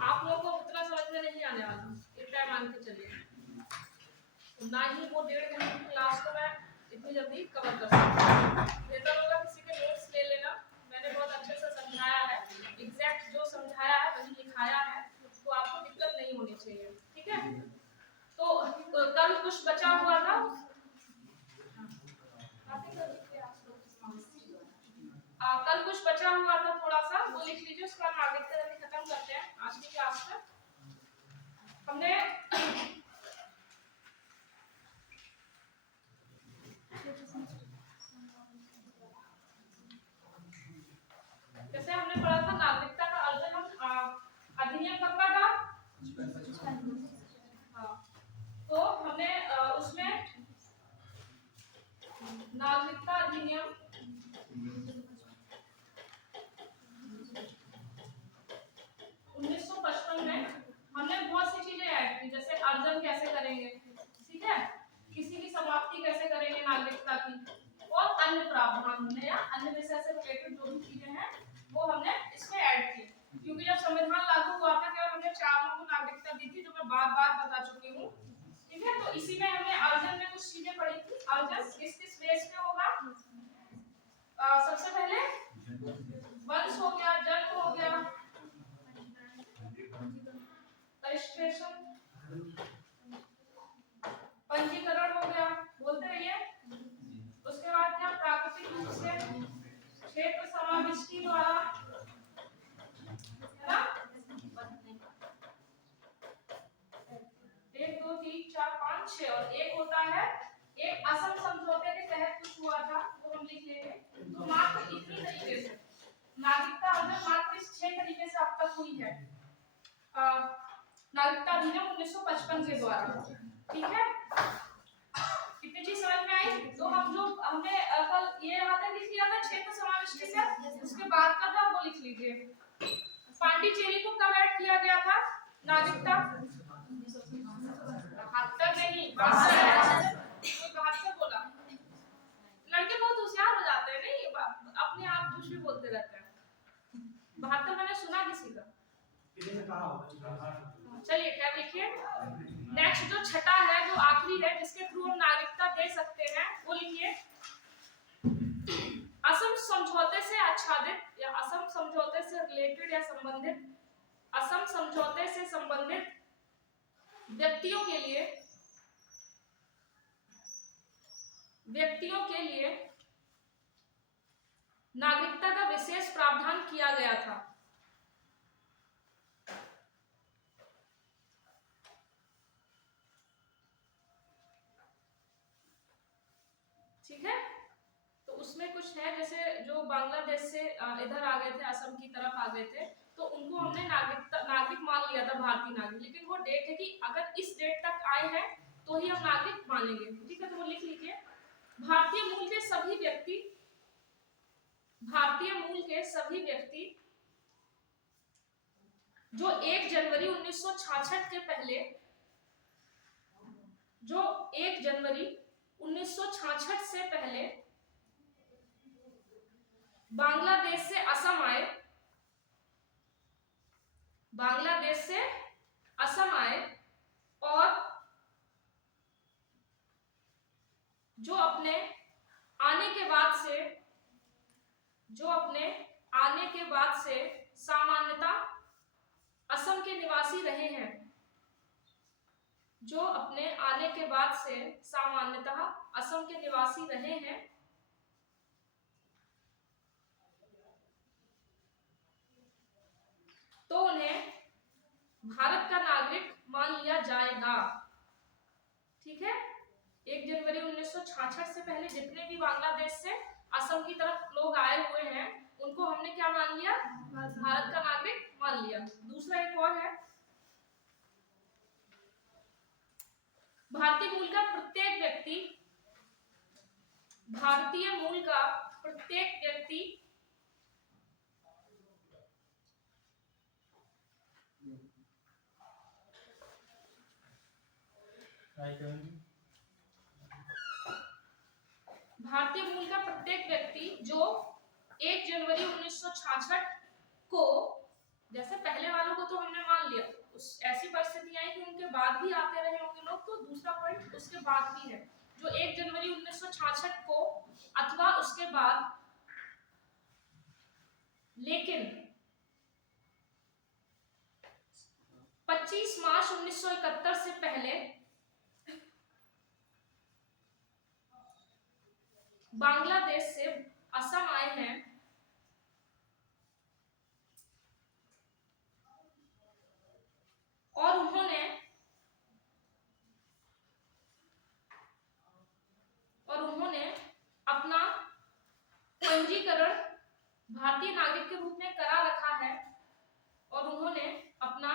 आप लोगों को उतना समझ में नहीं आने वाला, इतना मान के चलिए। ना ही वो 1.5 घंटे की क्लास को मैं इतनी जल्दी कवर कर सकती हूँ। बेहतर होगा किसी के नोट्स ले लेना, मैंने बहुत अच्छे से समझाया है, एग्जैक्ट जो समझाया है वही लिखाया है, तो आपको दिक्कत नहीं होनी चाहिए, ठीक है। तो कल कुछ बचा हुआ था, कल कुछ बचा हुआ था थोड़ा सा, वो लिख लीजिए, उसके बाद आगे की तरफ खत्म करते हैं आज की क्लास में। हमने जैसे हमने पढ़ा था नागरिकता का अर्जन, अधिनियम कब का था? हाँ, तो हमने उसमें नागरिकता अधिनियम 1955 में हमने बहुत सी चीजें ऐड की, जैसे अर्जन कैसे करेंगे, ठीक है, किसी की समाप्ति कैसे करेंगे नागरिकता की, और अन्य प्रावधान हमने या अन्य विषय से रिलेटेड जो भी चीजें हैं वो हमने इसमें ऐड की। क्योंकि जब संविधान लागू हुआ था केवल हमने 4 लोगों को नागरिकता दी थी, जो मैं बार-बार बता चुकी हूँ, ठीक है। तो इसी में हमने अर्जन में कुछ चीजें पढ़ी थी। अर्जन किस बेस पे होगा? सबसे पहले वंश हो गया, जन्म हो गया, रजिस्ट्रेशन, पंजीकरण हो गया, बोलते रहिए। उसके बाद क्या? प्राकृतिक रूप से, क्षेत्र समाविष्टि द्वारा, है ना? 1 2 3 4 5 6 और एक होता है, एक असम समझौते के तहत कुछ हुआ था, वो हम लिख लेंगे। तो मात्र इतनी तरीके से नागरिकता अर्जन मात्र इस 6 तरीके से अब तक हुई है, नागरिकता अधिनियम 1955 के द्वारा, ठीक है। कितनी चीज समझ में आई? तो हम जो हमने कल ये यहाँ तक लिख लिया था क्षेत्र समाविष्टि से, उसके बाद का था वो लिख लीजिए। पांडिचेरी को कब ऐड किया गया था नागरिकता? 72 नहीं, 72 बोला। लड़के बहुत होशियार हो जाते हैं, नहीं अपने आप कुछ भी बोलते रहते हैं। 72 मैंने सुना किसी का, चलिए क्या लिखिए। नेक्स्ट जो छठा है, जो आखिरी है, जिसके थ्रू हम नागरिकता दे सकते हैं, वो लिखिए। असम समझौते से आच्छादित या असम समझौते से रिलेटेड या संबंधित, असम समझौते से संबंधित व्यक्तियों के लिए नागरिकता का विशेष प्रावधान किया गया था। ठीक है, तो उसमें कुछ है, जैसे जो बांग्लादेश से इधर आ गए थे, असम की तरफ आ गए थे, तो उनको हमने नागरिक मान लिया था, भारतीय नागरिक। लेकिन वो डेट है कि अगर इस डेट तक आए हैं तो ही हम नागरिक मानेंगे, ठीक है। तो वो लिख लीजिए। भारतीय मूल के सभी व्यक्ति जो 1 जनवरी 1966 के पहले, जो 1 जनवरी 1966 से पहले बांग्लादेश से असम आए, और जो अपने आने के बाद से सामान्यता असम के निवासी रहे हैं, जो अपने आने के बाद से सामान्यतः असम के निवासी रहे हैं, तो उन्हें भारत का नागरिक मान लिया जाएगा, ठीक है। 1 जनवरी 1966 से पहले जितने भी बांग्लादेश से असम की तरफ लोग आए हुए हैं, उनको हमने क्या मान लिया? भारत का नागरिक मान लिया। दूसरा एक और है, भारतीय मूल का प्रत्येक व्यक्ति जो 1 जनवरी 1966 को, जैसे पहले वालों को तो हमने मान मान लिया, उस ऐसी परिस्थिति आई कि उनके बाद भी आते रहे होंगे लोग, तो दूसरा पॉइंट उसके बाद भी है, जो 1 जनवरी 1966 को अथवा उसके बाद, लेकिन 25 मार्च 1971 से पहले बांग्लादेश से असम आए हैं और उन्होंने अपना पंजीकरण भारतीय नागरिक के रूप में करा रखा है, और उन्होंने अपना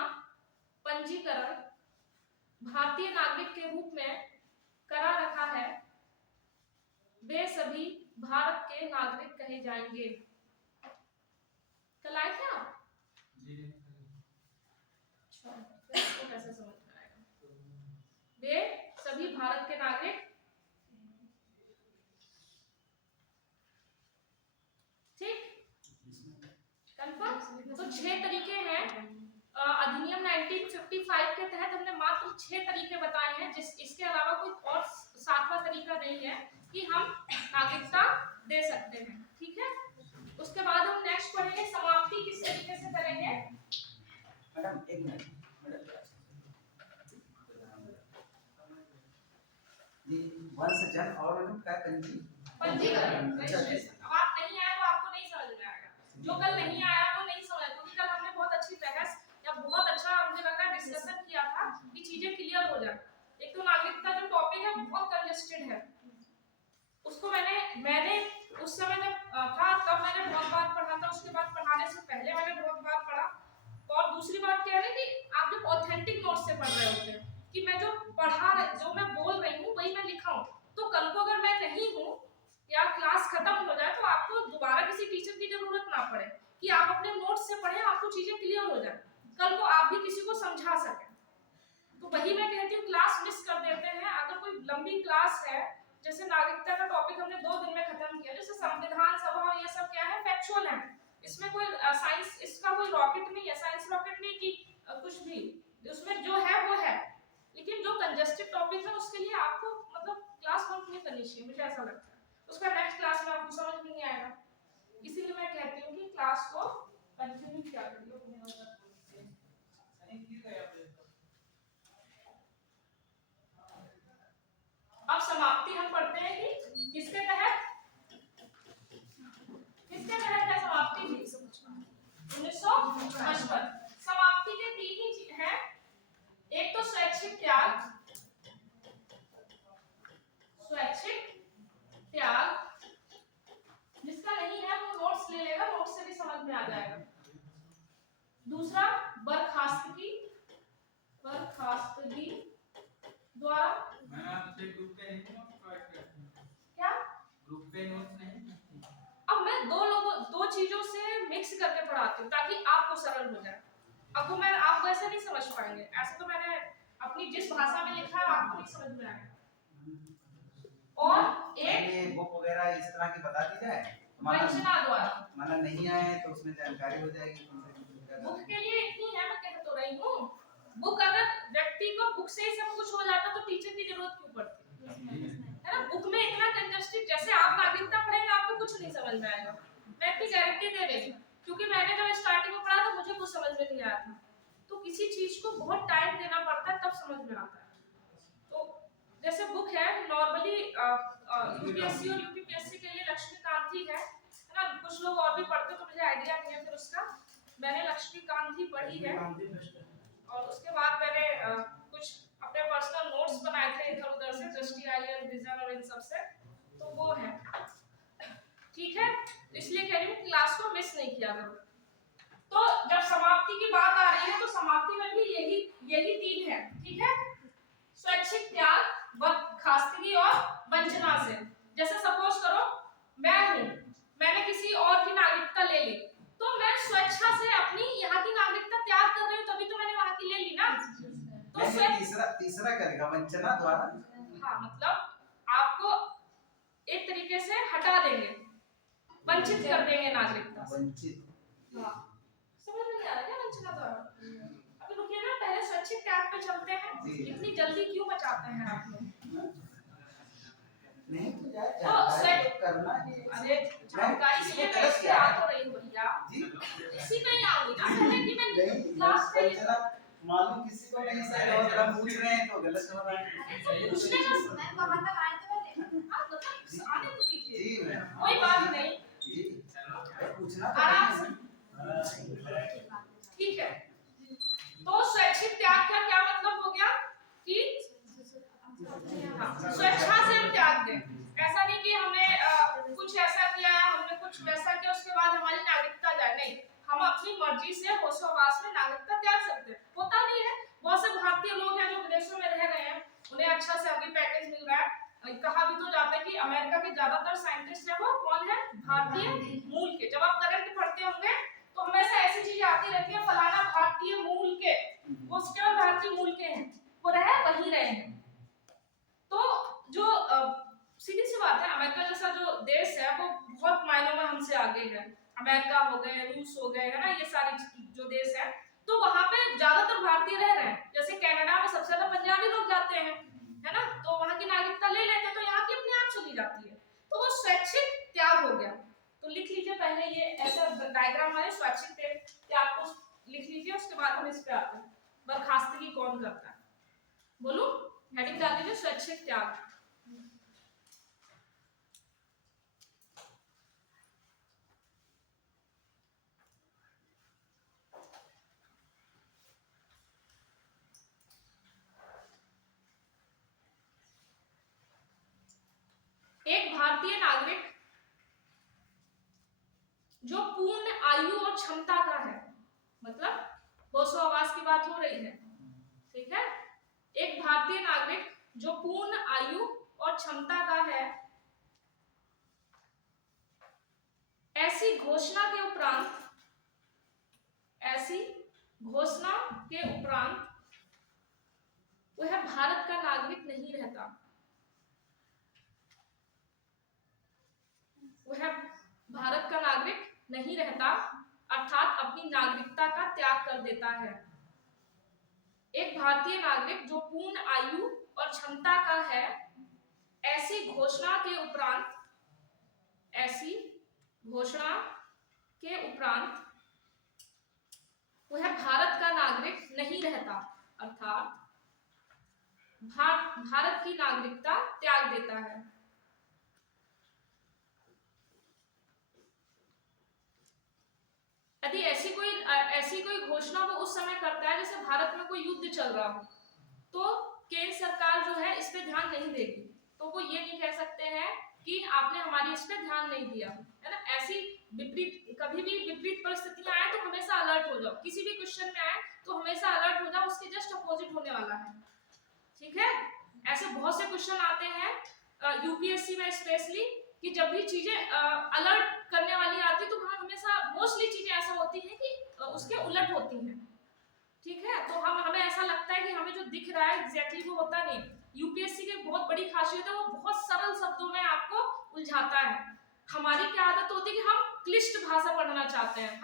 पंजीकरण भारतीय नागरिक के रूप में करा रखा है, वे सभी भारत के नागरिक कहे जाएंगे। कल आए क्या? अच्छा, तो कैसे समझ में आएगा? वे सभी भारत के नागरिक, ठीक, कंफर्म। तो 6 तरीके हैं, अधिनियम 1955 के तहत हमने मात्र 6 तरीके बताए हैं, इसके अलावा कोई और 7वां तरीका नहीं है कि हम नागरिकता दे सकते हैं, ठीक है। उसके बाद हम नेक्स्ट पढ़ेंगे समाप्ति किस तरीके से करेंगे। मैडम एक मिनट, वंश जन और क्या पंजीकरण, रजिस्ट्रेशन। अब आप नहीं आए तो आपको नहीं समझ में आएगा, जो कल नहीं आया वो नहीं समझ, क्योंकि कल हमने बहुत अच्छी बहस या बहुत अच्छा मुझे लगा डिस्कशन किया था कि चीजें क्लियर हो जाए। एक तो नागरिकता जो टॉपिक है बहुत कंजेस्टेड है, उसको मैंने उस समय जब था तब मैंने बहुत बार पढ़ा था, उसके बाद पढ़ाने से पहले मैंने बहुत बार पढ़ा। और दूसरी बात क्या है कि आप जब ऑथेंटिक नोट से पढ़ रहे होते हैं कि मैं जो जो मैं बोल रही हूँ वही मैं लिखा हूँ, तो कल को अगर मैं नहीं हूँ या क्लास खत्म हो जाए तो आपको दोबारा किसी टीचर की जरूरत ना पड़े, कि आप अपने नोट्स से पढ़ें, आपको चीजें क्लियर हो जाए, कल को आप भी किसी को समझा सकें। तो वही मैं कहती हूँ, क्लास मिस कर देते हैं। अगर कोई लंबी क्लास है, जैसे नागरिकता का टॉपिक हमने 2 दिन में खत्म किया, जैसे संविधान सभा और ये सब क्या है, फैक्चुअल है, इसमें कोई साइंस, इसका कोई रॉकेट नहीं है, साइंस रॉकेट नहीं कि कुछ भी, उसमें जो है वो है। लेकिन जो कंजेस्टेड टॉपिक है उसके लिए आपको मतलब क्लास बंक नहीं करनी चाहिए, मुझे ऐसा लगता है, उसका नेक्स्ट क्लास में आपको समझ में नहीं आएगा। इसीलिए मैं कहती हूँ कि क्लास को कंटिन्यू किया करिए। अब समाप्ति हम पढ़ते हैं कि किसके तहत है समाप्ति थी 1955। समाप्ति के 3 ही हैं, एक तो स्वैच्छिक त्याग, जिसका नहीं है वो नोट्स ले लेगा, नोट्स से भी समझ में आ जाएगा। दूसरा बर्खास्तगी द्वारा, क्या ग्रुप पे नोट्स नहीं, अब मैं दो चीजों से मिक्स करके पढ़ाती हूँ ताकि आपको सरल हो जाए। अब वो मैं आपको ऐसे नहीं समझ पाएंगे, ऐसे तो मैंने अपनी जिस भाषा में लिखा है आपको नहीं समझ में आएगा। और एक बुक वगैरह इस तरह की बता दी जाए, वंचना द्वारा, मतलब नहीं आए तो उसमें जानकारी हो जाएगी। बुक के लिए इतनी है, मैं कह तो रही हूँ, बुक अगर व्यक्ति को बुक से ही सब कुछ हो जाता तो टीचर की जरूरत क्यों पड़ती है ना। बुक में इतना कंजेस्टेड, जैसे आप नागरिकता पढ़ेंगे आपको कुछ नहीं समझ में आएगा, मैं अपनी गारंटी दे रही हूँ, क्योंकि मैंने जब स्टार्टिंग में पढ़ा तो मुझे कुछ समझ में नहीं आया था। तो किसी चीज को बहुत टाइम देना पड़ता है तब समझ में आता है। तो जैसे बुक है नॉर्मली यूपीएससी और यूपीपीएससी के लिए लक्ष्मीकांत है ना, कुछ लोग और भी पढ़ते तो मुझे आइडिया नहीं है, फिर उसका मैंने लक्ष्मीकांत ही पढ़ी है, और उसके बाद मैंने कुछ अपने पर्सनल नोट्स बनाए थे इधर उधर से, दृष्टि आई विजन और इन सब से, तो वो है, ठीक है। इसलिए कह रही हूँ क्लास को मिस नहीं किया करो। तो जब समाप्ति की बात आ रही है तो समाप्ति में भी यही 3 है, ठीक है, स्वैच्छिक त्याग, बर्खास्तगी और वंचना से। जैसे सपोज करो मैं हूँ, मैंने किसी और की नागरिकता ले ली, तो मैं स्वेच्छा से अपनी यहाँ की नागरिकता त्याग कर रही हूँ, तभी तो मैंने वहाँ की ले ली ना। तो तीसरा करेगा वंचना द्वारा, हाँ, मतलब आपको एक तरीके से हटा देंगे, वंचित कर देंगे नागरिकता, वंचित, हाँ, समझ में नहीं आ रहा क्या वंचना द्वारा। अभी स्वैच्छिक त्याग पे चलते हैं। जी। इतनी जल्दी क्यों बचाते हैं आप लोग? नहीं तो यार तो जानकारी तो करना ही है। अरे जानकारी से मैं इस पे आ तो रही हूँ भैया, जी इसी में ही आऊंगी ना पहले कि मैं नहीं क्लास पे चला मालूम किसी को नहीं सही और हम पूछ रहे हैं तो गलत हो रहा है। अरे तो पूछने का मैं वहां तक आए तो पहले हाँ मतलब आने तो दीजिए, जी मैम कोई बात नहीं, जी पूछना तो आराम नहीं से, ठीक है। तो स्वैच्छिक त्याग का क्या मतलब हो गया कि हाँ, स्वेच्छा से हम त्याग दें। ऐसा नहीं कि हमने कुछ ऐसा किया है, हमने कुछ वैसा किया, उसके बाद हमारी नागरिकता जाए, नहीं, हम अपनी मर्जी से होशोहवास में नागरिकता त्याग सकते हैं। होता नहीं है, बहुत से भारतीय लोग हैं जो विदेशों में रह रहे हैं, उन्हें अच्छा सैलरी पैकेज मिल रहा है। कहा भी तो जाता है कि अमेरिका के ज्यादातर साइंटिस्ट है वो कौन है, भारतीय मूल के। जब आप करंट पढ़ते होंगे तो हमेशा ऐसी चीजें आती रहती है, फलाना भारतीय मूल के, वो केवल भारतीय मूल के हैं, वो रहे वही रहे हैं। तो जो सीधी सी बात है, अमेरिका जैसा जो देश है वो बहुत मायनों में हमसे आगे है। अमेरिका हो गए, रूस हो गए, है ना, ये सारी जो देश है, तो वहां पे ज्यादातर भारतीय रह रहे हैं। जैसे कनाडा में सबसे ज्यादा पंजाबी लोग जाते हैं, है ना, तो वहां की नागरिकता ले लेते हैं, तो यहाँ की अपने आप चली जाती है। तो वो स्वैच्छिक त्याग हो गया। तो लिख लीजिए पहले ये ऐसा डायग्राम है, स्वैच्छिक त्याग को लिख लीजिए, उसके बाद हम इस पे आते हैं। बर्खास्तगी कौन करता है, बोलो, हेडिंग डाल दीजिए स्वैच्छिक त्याग। एक भारतीय नागरिक जो पूर्ण आयु और क्षमता का है, मतलब होशोहवास की बात हो रही है, ठीक है, एक भारतीय नागरिक जो पूर्ण आयु और क्षमता का है, ऐसी घोषणा के उपरांत वह भारत का नागरिक नहीं रहता, वह भारत का नागरिक नहीं रहता, अर्थात अपनी नागरिकता का त्याग कर देता है। एक भारतीय नागरिक जो पूर्ण आयु और क्षमता का है, ऐसी घोषणा के उपरांत वह भारत का नागरिक नहीं रहता, अर्थात भारत की नागरिकता त्याग देता है। यदि ऐसी कोई घोषणा वो उस समय करता है, जैसे भारत में कोई युद्ध चल रहा हो, तो केंद्र सरकार जो है इस पे ध्यान नहीं देगी, तो वो ये नहीं कह सकते हैं कि आपने हमारी इस पे ध्यान नहीं दिया, है ना। ऐसी कभी भी विपरीत परिस्थितियां आए तो हमेशा अलर्ट हो जाओ, किसी भी क्वेश्चन में आए तो हमेशा अलर्ट हो जाओ, उसके जस्ट अपोजिट होने वाला है, ठीक है। ऐसे बहुत से क्वेश्चन आते हैं यूपीएससी में स्पेशली, कि जब भी चीजें अलर्ट करने वाली आती तो वहां हमेशा मोस्टली चीजें ऐसा होती हैं कि उसके उलट होती हैं, ठीक है। तो हमें ऐसा लगता है कि हमें जो दिख रहा है एग्जैक्टली वो होता नहीं। यूपीएससी की बहुत बड़ी खासियत है, वो बहुत सरल शब्दों में आपको उलझाता है। हमारी क्या आदत होती है कि हम क्लिष्ट भाषा पढ़ना चाहते हैं,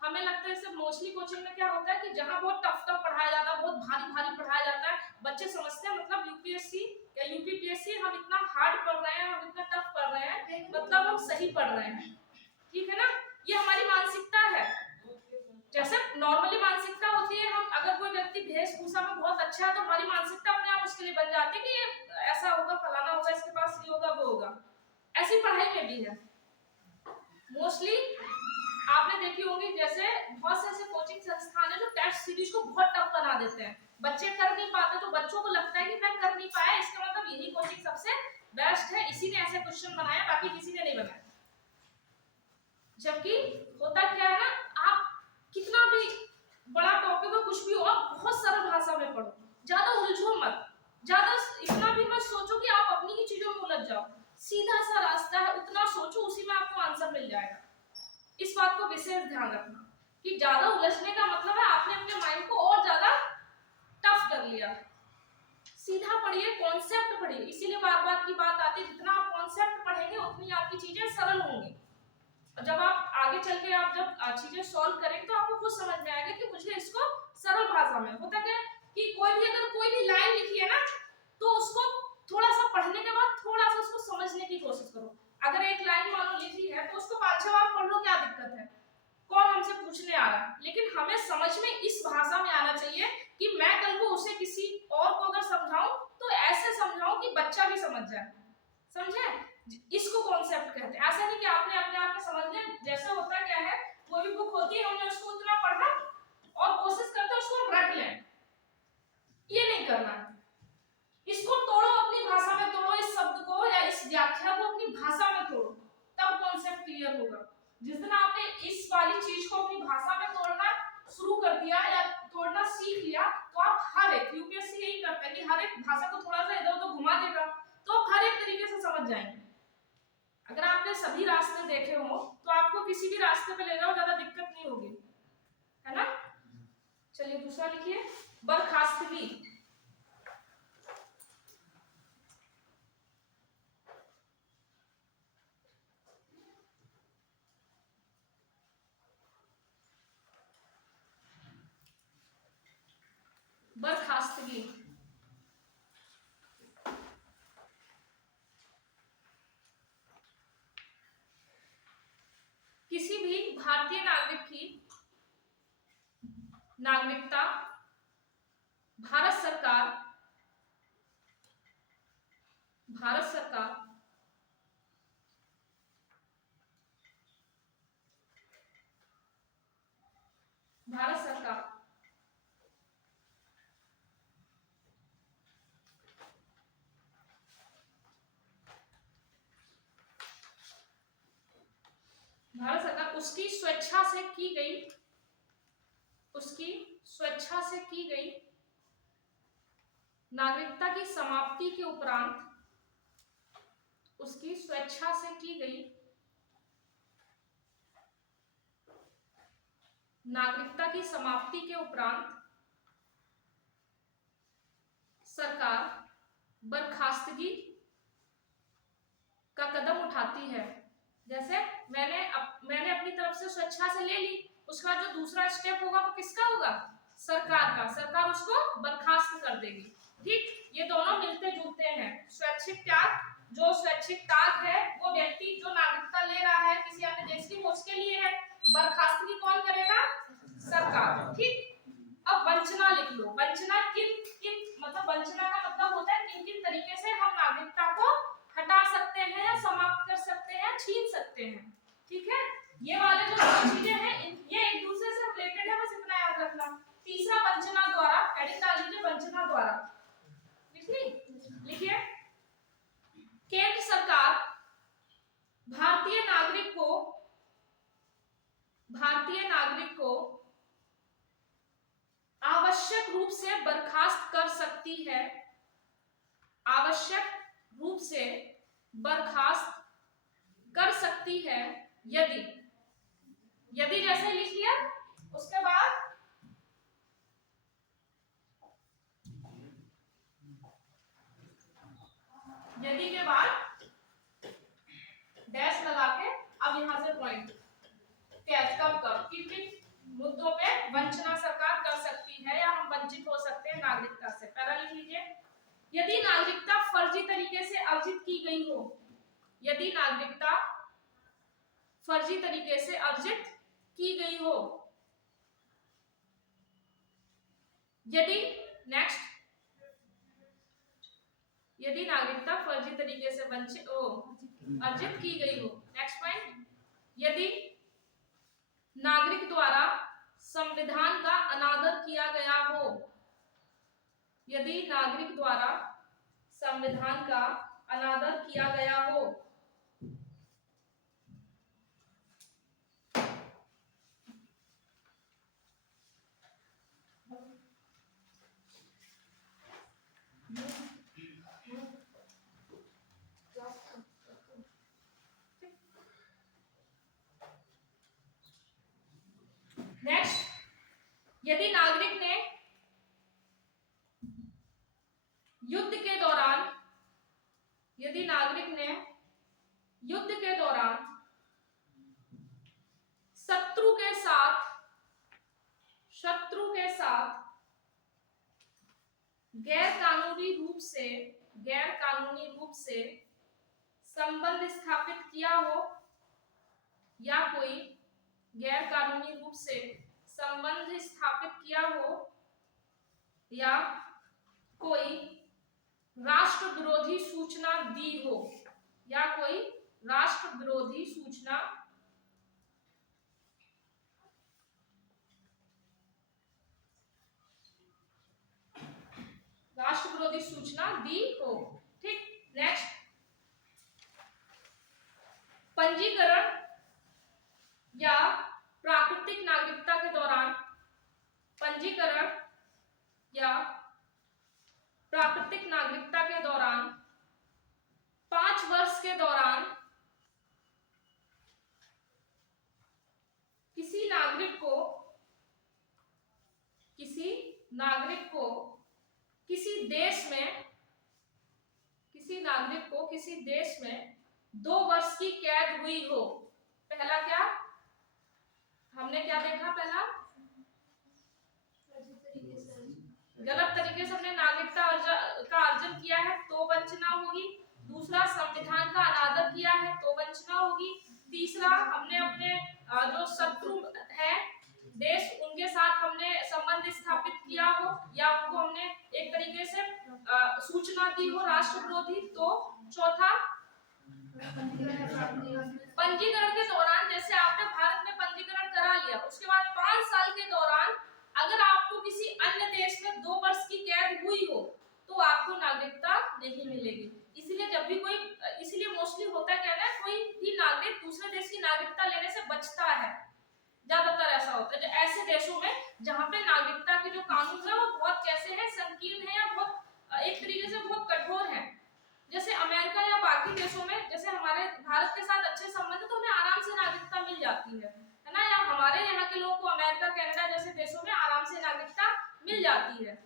हमें लगता है इससे मोस्टली कोचिंग में क्या होता है कि जहां बहुत टफ पढ़ाया जाता है, बहुत भारी पढ़ाया जाता है, बच्चे समझते हैं मतलब यूपीएससी या यूपीपीएससी हम इतना हार्ड पढ़ रहे हैं, हम इतना टफ पढ़ रहे हैं, मतलब हम सही पढ़ रहे हैं, ठीक है ना। ये हमारी मानसिकता है। जैसे नॉर्मली मानसिकता होती है, हम अगर कोई व्यक्ति वेशभूषा में बहुत अच्छा है तो हमारी मानसिकता अपने आप उसके लिए बन जाती है कि ये ऐसा होगा, फलाना होगा, इसके पास ये होगा, वो होगा। ऐसी पढ़ाई में भी है। मोस्टली आपने देखी होगी, जैसे बहुत से ऐसे कोचिंग संस्थान है जो टेस्ट सीरीज को बहुत टफ बना देते हैं, बच्चे कर नहीं पाते तो बच्चों को लगता है कि मैं कर नहीं पाया, इसका मतलब यही कोचिंग सबसे बेस्ट है, इसी ने ऐसे क्वेश्चन बनाया, बाकी किसी ने नहीं बनाया। जबकि होता क्या है ना, आप कितना भी बड़ा टॉपिक हो, कुछ भी हो, आप बहुत सरल भाषा में पढ़ो, ज्यादा उलझो मत, ज्यादा इतना भी मत सोचो कि आप अपनी ही चीजों में उलझ जाओ, सीधा सा रास्ता है, उतना सोचो, उसी में आपको आंसर मिल जाएगा। इस बात को विशेष ध्यान रखना कि ज्यादा उलझने का मतलब है आपने अपने माइंड को और ज्यादा टफ कर लिया। सीधा पढ़िए, कॉन्सेप्ट पढ़िए, इसीलिए बार बार की बात आती है, जितना आप कॉन्सेप्ट पढ़ेंगे उतनी आपकी चीजें सरल होंगी। जब आप आगे चल के आप जब चीजें सॉल्व करेंगे तो आपको खुद समझ में आएगा कि मुझे इसको सरल भाषा में, होता क्या है कि कोई भी लाइन लिखी है ना तो उसको थोड़ा सा पढ़ने के बाद थोड़ा सा उसको समझने की कोशिश करो। अगर एक लाइन मान लो लिखी है तो उसको 5-6 बार पढ़ लो, क्या दिक्कत है, कौन हमसे पूछने आ रहा है। लेकिन हमें समझ में इस भाषा में आना चाहिए कि मैं कल को उसे किसी और को अगर समझाऊं तो ऐसे समझाऊं कि बच्चा भी समझ जाए, समझे, इसको कॉन्सेप्ट कहते हैं। ऐसा नहीं कि आपने अपने आप में समझ लिया। जैसे होता क्या है, कोई भी बुक होती है हमने उसको उतना पढ़ा और कोशिश करते हैं उसको रट लें, ये नहीं करना है। इसको तोड़ो, अपनी भाषा में तोड़ो, इस शब्द को या इस व्याख्या को अपनी भाषा में तोड़ो, तब कॉन्सेप्ट क्लियर होगा। जिस दिन आपने इस वाली चीज को अपनी भाषा में तोड़ना शुरू कर दिया या तोड़ना सीख लिया तो आप हर एक, यूपीएससी यही करता है कि हर एक भाषा को थोड़ा सा इधर उधर घुमा देगा तो आप हर एक तरीके से समझ जाएंगे। अगर आपने सभी रास्ते देखे हो तो आपको किसी भी रास्ते पे ले जाओ, ज्यादा दिक्कत नहीं होगी, है ना। चलिए दूसरा लिखिए, बर्खास्तगी। बर्खास्तगी किसी भी भारतीय नागरिक की नागरिकता भारत सरकार भारत सरकार भारत सरकार भारत सरकार उसकी स्वेच्छा से की गई, उसकी स्वेच्छा से की गई नागरिकता की समाप्ति के उपरांत, उसकी स्वेच्छा से की गई नागरिकता की समाप्ति के उपरांत सरकार बर्खास्तगी का कदम उठाती है। जैसे मैंने अपनी तरफ से स्वेच्छा से ले ली, उसका जो दूसरा स्टेप होगा वो किसका होगा, सरकार का। सरकार उसको बर्खास्त कर देगी। ठीक, ये दोनों मिलते जुलते हैं। स्वैच्छिक त्याग, जो स्वैच्छिक त्याग है वो व्यक्ति जो नागरिकता ले रहा है किसी अन्य देश की, वो उसके लिए है। बर्खास्तगी कौन करेगा, सरकार। ठीक, अब वंचना लिख लो। वंचना किन किन मतलब वंचना का मतलब होता है किन किन तरीके से हम नागरिकता को हटा सकते हैं या समाप्त कर सकते हैं, छीन सकते हैं। ठीक है, ये वाले जो चीजें हैं ये एक दूसरे से रिलेटेड है, बस इतना याद रखना। तीसरा वंचना द्वारा, हेडिंग डाल लीजिए वंचना द्वारा। लिखिए, केंद्र सरकार भारतीय नागरिक को आवश्यक रूप से बर्खास्त कर सकती है, आवश्यक रूप से बर्खास्त कर सकती है यदि जैसे लिख लिया, उसके बाद यदि के बाद डैश लगा के अब यहां से पॉइंट कैच कब किन मुद्दों पे वंचना सरकार कर सकती है या हम वंचित हो सकते हैं नागरिकता से। पहला लिख लीजिए, यदि नागरिकता फर्जी तरीके से अर्जित की गई हो, यदि नागरिकता फर्जी तरीके से अर्जित की गई हो, यदि नेक्स्ट यदि नागरिकता फर्जी तरीके से अर्जित की गई हो। नेक्स्ट पॉइंट, यदि नागरिक द्वारा संविधान का अनादर किया गया हो, यदि नागरिक द्वारा संविधान का अनादर किया गया हो। नेक्स्ट, यदि नागरिक ने युद्ध के दौरान शत्रु के साथ गैर कानूनी रूप से संबंध स्थापित किया हो, या कोई गैर कानूनी रूप से संबंध स्थापित किया हो, या कोई राष्ट्र विरोधी सूचना दी हो, या कोई राष्ट्र विरोधी सूचना दी हो। ठीक, नेक्स्ट, पंजीकरण या प्राकृतिक नागरिकता के दौरान, पंजीकरण या प्राकृतिक नागरिकता के दौरान 5 वर्ष के दौरान किसी नागरिक को किसी देश में 2 वर्ष की कैद हुई हो। पहला क्या हमने क्या देखा, पहला गलत तरीके से हमने नागरिकता का अर्जन किया है तो वंचना होगी। दूसरा, संविधान का अनादर किया है तो वंचना होगी। तीसरा, हमने अपने जो शत्रु है देश, उनके साथ हमने संबंध स्थापित किया हो, या उनको हमने एक तरीके से सूचना दी हो राष्ट्र विरोधी। तो चौथा, पंजीकरण के दौरान, जैसे आपने भारत में पंजीकरण करा लिया, उसके बाद 5 साल के दौरान अगर आपको किसी अन्य देश में 2 वर्ष की कैद हुई हो तो आपको नागरिकता नहीं मिलेगी। इसलिए मोस्टली होता क्या है, कोई भी नागरिक दूसरे देश की नागरिकता लेने से बचता है, ज्यादातर ऐसा होता है। ऐसे देशों में जहाँ पे नागरिकता के जो कानून है वो बहुत कैसे है, संकीर्ण है, या बहुत एक तरीके से बहुत कठोर है। जैसे अमेरिका या बाकी देशों में, जैसे हमारे भारत के साथ अच्छे संबंध है तो हमें आराम से नागरिकता मिल जाती है ना, या हमारे यहाँ के लोगों को अमेरिका, कनाडा जैसे देशों में आराम से नागरिकता मिल जाती है।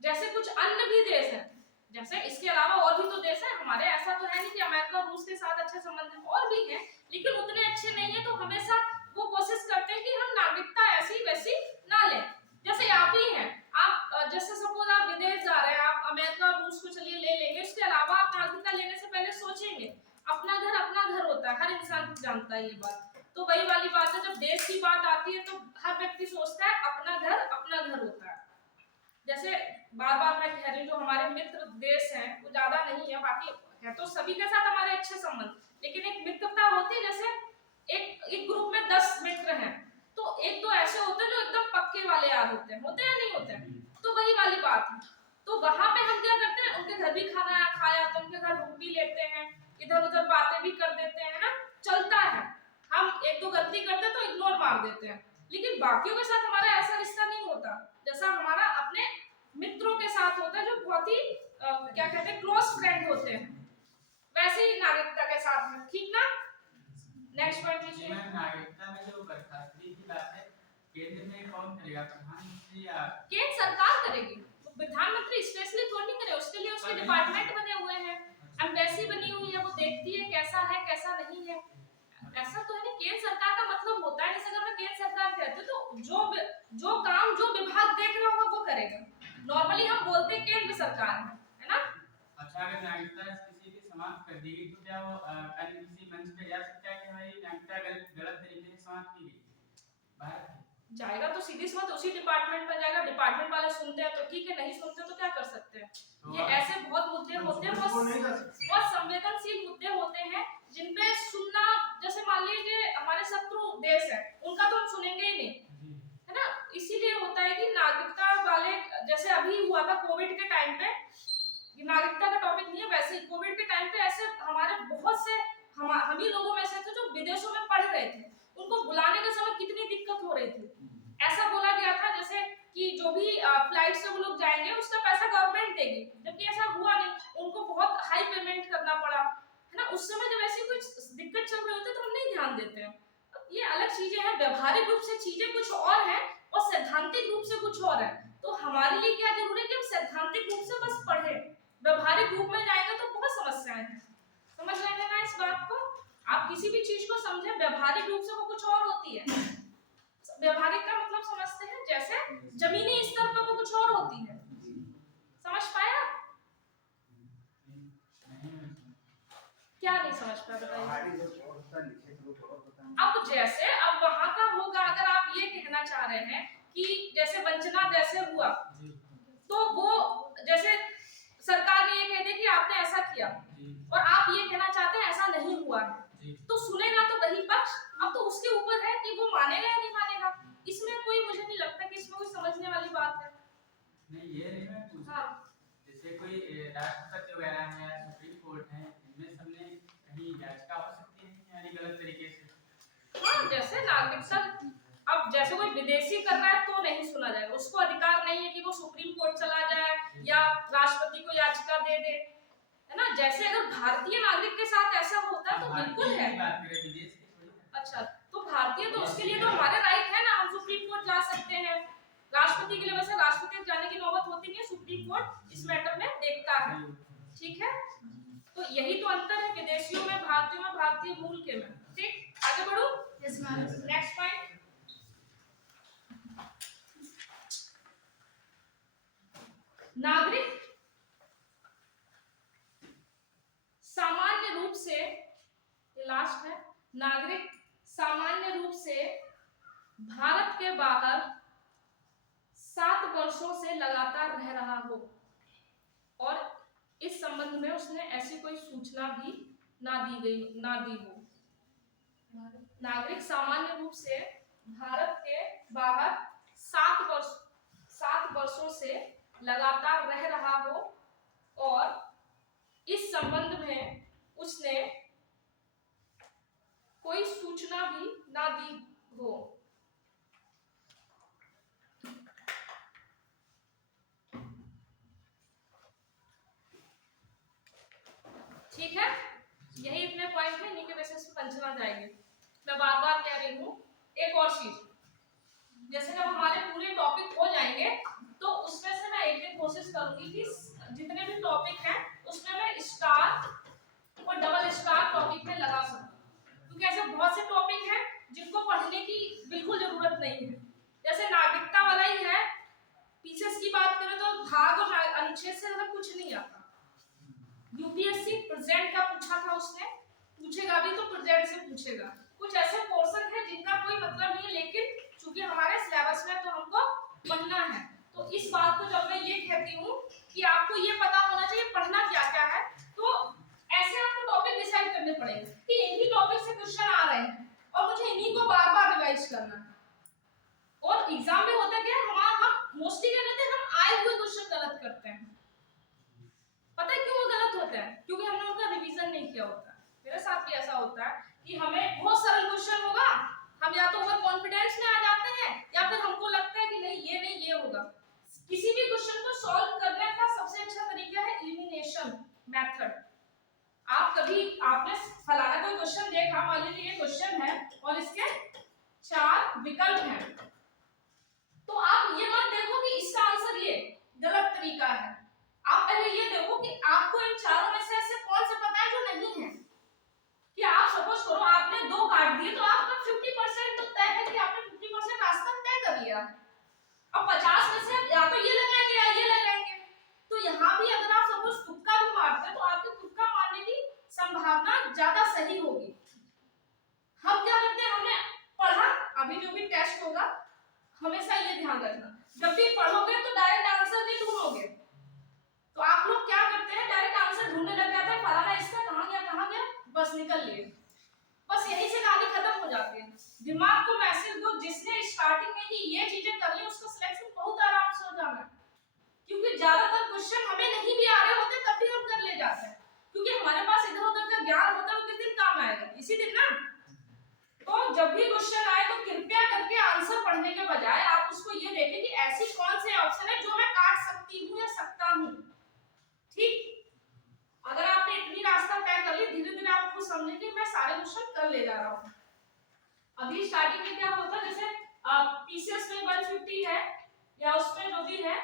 जैसे कुछ अन्य भी देश हैं, जैसे इसके अलावा और भी तो देश है हमारे, ऐसा तो है नहीं कि अमेरिका और रूस के साथ अच्छे संबंध हैं, और भी हैं, लेकिन उतने अच्छे नहीं है। तो हमेशा वो कोशिश करते हैं कि हम नागरिकता ऐसी वैसी ना लें। जैसे आप ही हैं, आप जैसे सपोज आप विदेश जा रहे हैं, आप अमेरिका और रूस को चलिए ले लेंगे, उसके अलावा आप नागरिकता लेने से पहले सोचेंगे। अपना घर होता है, हर इंसान जानता है ये बात। तो वही वाली बात है, जब देश की बात आती है तो हर व्यक्ति सोचता है अपना घर होता है। जैसे बार बार मैं कह रही हूँ, जो हमारे मित्र देश हैं वो ज्यादा नहीं है, बाकी है तो सभी के साथ हमारे अच्छे संबंध, लेकिन एक मित्रता होती है। जैसे एक ग्रुप में 10 मित्र हैं, तो एक दो ऐसे होते हैं जो एकदम पक्के वाले यार होते हैं या नहीं होते हैं, तो वही वाली बात है। तो वहां पे हम क्या करते हैं, उनके घर भी खाना खाया तो उनके घर रुक भी लेते हैं, इधर उधर बातें भी कर देते हैं ना, चलता है। हम एक दो गलती करते हैं तो इग्नोर मार देते हैं, लेकिन बाकियों के साथ हमारा ऐसा रिश्ता नहीं होता जैसा हमारा अपने मित्रों के साथ होता है, जो बहुत ही क्या कहते हैं, क्लोज फ्रेंड होते हैं, वैसे ही नागरिकता के साथ में। ठीक ना, नेक्स्ट पॉइंट लीजिए। नागरिकता में जो बर्खास्तगी की बात है, केंद्र में कौन करेगा, प्रधानमंत्री या केंद्र सरकार करेगी? प्रधानमंत्री स्पेशली थोड़ी नहीं करे, उसके लिए उसके डिपार्टमेंट बने हुए हैं, एम्बेसी बनी हुई है, वो देखती है कैसा है कैसा नहीं है। ऐसा तो है नहीं, केंद्र सरकार का मतलब होता है, जैसे अगर मैं केंद्र सरकार कहते तो जो काम जो विभाग देख रहा होगा वो करेगा। नॉर्मली हम बोलते हैं केंद्र सरकार है ना। अच्छा, अगर नागरिकता किसी की समाप्त कर दी गई तो क्या वो किसी मंच पे जा सकता है कि हमारी नागरिकता गलत तरीके से समाप्त की गई? भारत जाएगा तो सीधी सी बात उसी डिपार्टमेंट में जाएगा, डिपार्टमेंट वाले सुनते हैं तो ठीक है, नहीं सुनते तो क्या कर सकते हैं। तो ये ऐसे बहुत मुद्दे होते हैं, बहुत संवेदनशील मुद्दे होते हैं जिनपे सुनना, जैसे मान लीजिए हमारे शत्रु देश है, उनका तो हम सुनेंगे ही नहीं, है ना। इसीलिए होता है कि नागरिकता वाले, जैसे अभी हुआ था कोविड के टाइम पे, नागरिकता का टॉपिक नहीं है, वैसे ही कोविड के टाइम पे ऐसे हमारे बहुत से हम ही लोगों में से थे जो विदेशों में पढ़ रहे थे, उनको बुलाने के समय कितनी दिक्कत हो रही थी। ऐसा बोला गया था जैसे कि जो भी फ्लाइट से वो लोग जाएंगे उसका पैसा गवर्नमेंट देगी, जबकि ऐसा हुआ नहीं, उनको बहुत हाई पेमेंट करना पड़ा, है ना। उस समय जब ऐसी कुछ दिक्कत चल रही होती है तो हम नहीं ध्यान देते हैं। ये अलग चीजें हैं, व्यवहारिक रूप से चीजें कुछ और हैं और सैद्धांतिक रूप से कुछ और है। तो हमारे लिए क्या जरूरी है कि हम सैद्धांतिक रूप से बस पढ़े, व्यवहारिक रूप में जाएंगे तो बहुत समस्याएं हैं। समझ रहे हैं ना इस बात को? आप किसी भी चीज को समझे, व्यवहारिक रूप से वो कुछ और होती है। व्यवहारिक का मतलब समझते हैं, जैसे जमीनी स्तर पर वो कुछ और होती है, समझ क्या नहीं समझ पाया बताइए। पहाड़ी जो और होता है लिखित रूप और होता है। अब जैसे अब वहां का होगा, अगर आप ये कहना चाह रहे हैं कि जैसे वंचना जैसे हुआ, तो वो जैसे सरकार ने ये कह दे कि आपने ऐसा किया और आप ये कहना चाहते हैं ऐसा नहीं हुआ है, तो सुनेगा तो वही पक्ष। अब तो उसके ऊपर है कि वो मानेगा या नहीं मानेगा। इसमें कोई, मुझे नहीं लगता कि इसमें कोई समझने वाली बात है। नहीं, ये नहीं मैं पूछ रहा। हाँ, जैसे कोई राष्ट्रपति वगैरह है या सुप्रीम कोर्ट है, इनमें सबने कहीं याचिका हो सकती है कि यानी गलत तरीके से। हाँ, जैसे नागरिकता, अब जैसे कोई विदेशी कर रहा है तो नहीं सुना जाएगा, उसको अधिकार नहीं है कि वो सुप्रीम कोर्ट चला जाए या राष्ट्रपति को याचिका दे दे, है ना। जैसे अगर भारतीय नागरिक के साथ ऐसा होता तो बिल्कुल है। बात करें विदेश की थोड़ी। अच्छा, तो भारतीय, तो उसके लिए तो हमारे राइट है ना, हम सुप्रीम कोर्ट जा सकते हैं। राष्ट्रपति के लिए वैसे राष्ट्रपति तक जाने की नौबत होती नहीं है, सुप्रीम कोर्ट इस मैटर में देखता है। ठीक है, तो यही तो अंतर है विदेशियों में, भारतीयों में, भारतीय मूल के में। ठीक, आगे बढ़ो। Yes ma'am. नेक्स्ट पॉइंट, नागरिक सामान्य रूप से, ये लास्ट है, नागरिक सामान्य रूप से भारत के बाहर 7 वर्षों से लगातार रह रहा हो और इस संबंध में उसने ऐसी कोई सूचना भी ना दी हो। नागरिक सामान्य रूप से भारत के बाहर 7 वर्षों से लगातार रह रहा हो और इस संबंध में उसने कोई सूचना भी ना दी हो। ठीक है, यही इतने पॉइंट है, इन्हीं के बेसिस पे पंचना जाएंगे। मैं बार बार कह रही हूँ एक और चीज, जैसे जब हमारे पूरे टॉपिक हो जाएंगे तो उसमें से मैं एक दिन कोशिश करूंगी कि जितने भी टॉपिक हैं उसमें मैं स्टार और डबल स्टार टॉपिक में लगा सकूं, क्योंकि ऐसे बहुत से टॉपिक हैं जिनको पढ़ने की बिल्कुल जरूरत नहीं है। जैसे नागरिकता वाला ही है, पीछे की बात करें तो भाग और अनुच्छेद से ज्यादा कुछ नहीं आता। यूपीएससी प्रेजेंट का पूछा था, उसने पूछेगा भी तो प्रेजेंट से पूछेगा। कुछ ऐसे पोर्शन है जिनका कोई मतलब नहीं है, लेकिन चूंकि हमारे सिलेबस में तो हमको पढ़ना है, तो इस बात को जब मैं ये कहती हूँ कि आपको ये पता होना चाहिए पढ़ना क्या क्या है, तो ऐसे आपको टॉपिक डिसाइड करने पड़ेंगे कि इन्हीं टॉपिक से क्वेश्चन आ रहे हैं और मुझे इन्हीं को बार बार रिवाइज करना है। और एग्जाम में होता क्या है, हम मोस्टली क्या करते हैं, हम आए हुए क्वेश्चन गलत करते हैं। पता है क्यों वो गलत होता है? क्योंकि हमने उनका रिवीजन नहीं किया होता है। मेरे साथ भी ऐसा होता है कि हमें बहुत सरल क्वेश्चन होगा, हम या तो ओवर कॉन्फिडेंस में आ जाते हैं या फिर हमको लगता है कि नहीं ये होगा। किसी भी क्वेश्चन को सॉल्व करने का सबसे अच्छा तरीका है एलिमिनेशन मेथड। आप कभी आपने फलाना कोई क्वेश्चन देखा, मान लीजिए ये क्वेश्चन है और इसके 4 विकल्प हैं, तो आप ये मत देखो कि इसका आंसर ये, गलत तरीका है। आप पहले ये देखो कि आपको इन चारों में से ऐसे कौन से पता है जो नहीं है। कि आप सपोज करो आपने 2 काट दिए तो आपका 50% तो तय है कि आपने 50% रास्ता तय कर लिया। अब 50 में से या तो ये लगाएंगे या ये लगाएंगे, तो यहाँ भी अगर आप सपोज तुक्का भी मारते हैं तो आपके तुक्का मारने की संभावना ज्यादा सही होगी। हम क्या करते हैं, हमने पढ़ा, अभी जो भी टेस्ट होगा हमेशा ये ध्यान रखना, जब भी पढ़ोगे तो डायरेक्ट आंसर नहीं ढूंढोगे। तो आप लोग क्या करते हैं, डायरेक्ट आंसर ढूंढने लग जाते हैं, फलाना इसका कहां गया, बस निकल लिए, बस यहीं से कहानी खत्म हो जाती है। दिमाग को मैसेज दो, जिसने स्टार्टिंग में ही ये चीजें कर ली उसका सिलेक्शन बहुत आराम से हो जाना है, क्योंकि ज्यादातर क्वेश्चन हमें नहीं भी आ रहे होते तब भी हम कर ले जाते हैं, क्योंकि हमारे पास इधर उधर का ज्ञान होता है, वो किस दिन काम आएगा, इसी दिन ना। तो जब भी क्वेश्चन आए तो कृपया करके आंसर पढ़ने के बजाय आप उसको ये देखें कि ऐसी कौन से ऑप्शन है जो मैं काट सकती हूँ या सकता हूँ। ठीक, अगर आपने इतनी रास्ता तय कर ली, धीरे धीरे आपको समझे कि मैं सारे क्वेश्चन कर ले जा रहा हूँ। अभी स्टार्टिंग में क्या होता है, जैसे पीसीएस में 150 है या उसमें जो भी है,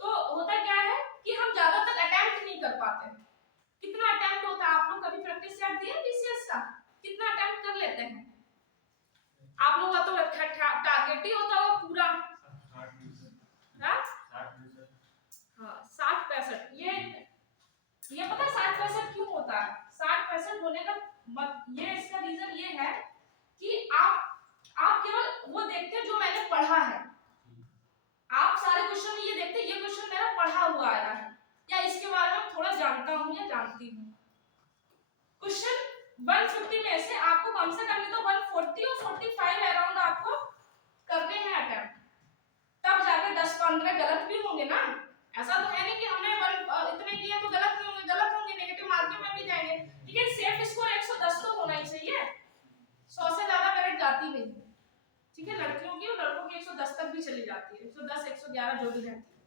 तो होता क्या है कि हम ज्यादातर अटेम्प्ट नहीं कर पाते। कितना अटेम्प्ट होता है, आप लोग कभी प्रैक्टिस सेट दिया पीसीएस का, कितना अटेम्प्ट कर लेते हैं आप लोग का? तो टारगेट ही होता है वो पूरा 60-65। ये पता है 60-65 क्यों होता है? 60-65 होने का ये इसका रीजन ये है कि आप केवल वो देखते हैं जो मैंने पढ़ा है। आप सारे क्वेश्चन ये देखते हैं ये क्वेश्चन मेरा पढ़ा हुआ आया है या इसके बारे में थोड़ा जानता हूं या जानती हूं। क्वेश्चन 150 में से आपको कम से कम तो 140 और 45 अराउंड आपको करने हैं अटेम्प्ट, तब जाके 10-15 गलत भी होंगे ना। ऐसा तो है नहीं कि हमने इतने किए तो गलत नहीं होंगे, गलत होंगे, नेगेटिव मार्किंग में भी जाएंगे, लेकिन सेफ स्कोर 110 तो होना ही चाहिए। 100 से ज्यादा मेरिट जाती नहीं, ठीक है, लड़कियों की और लड़कों की 110 तक भी चली जाती है, 110 111 जो भी रहती है।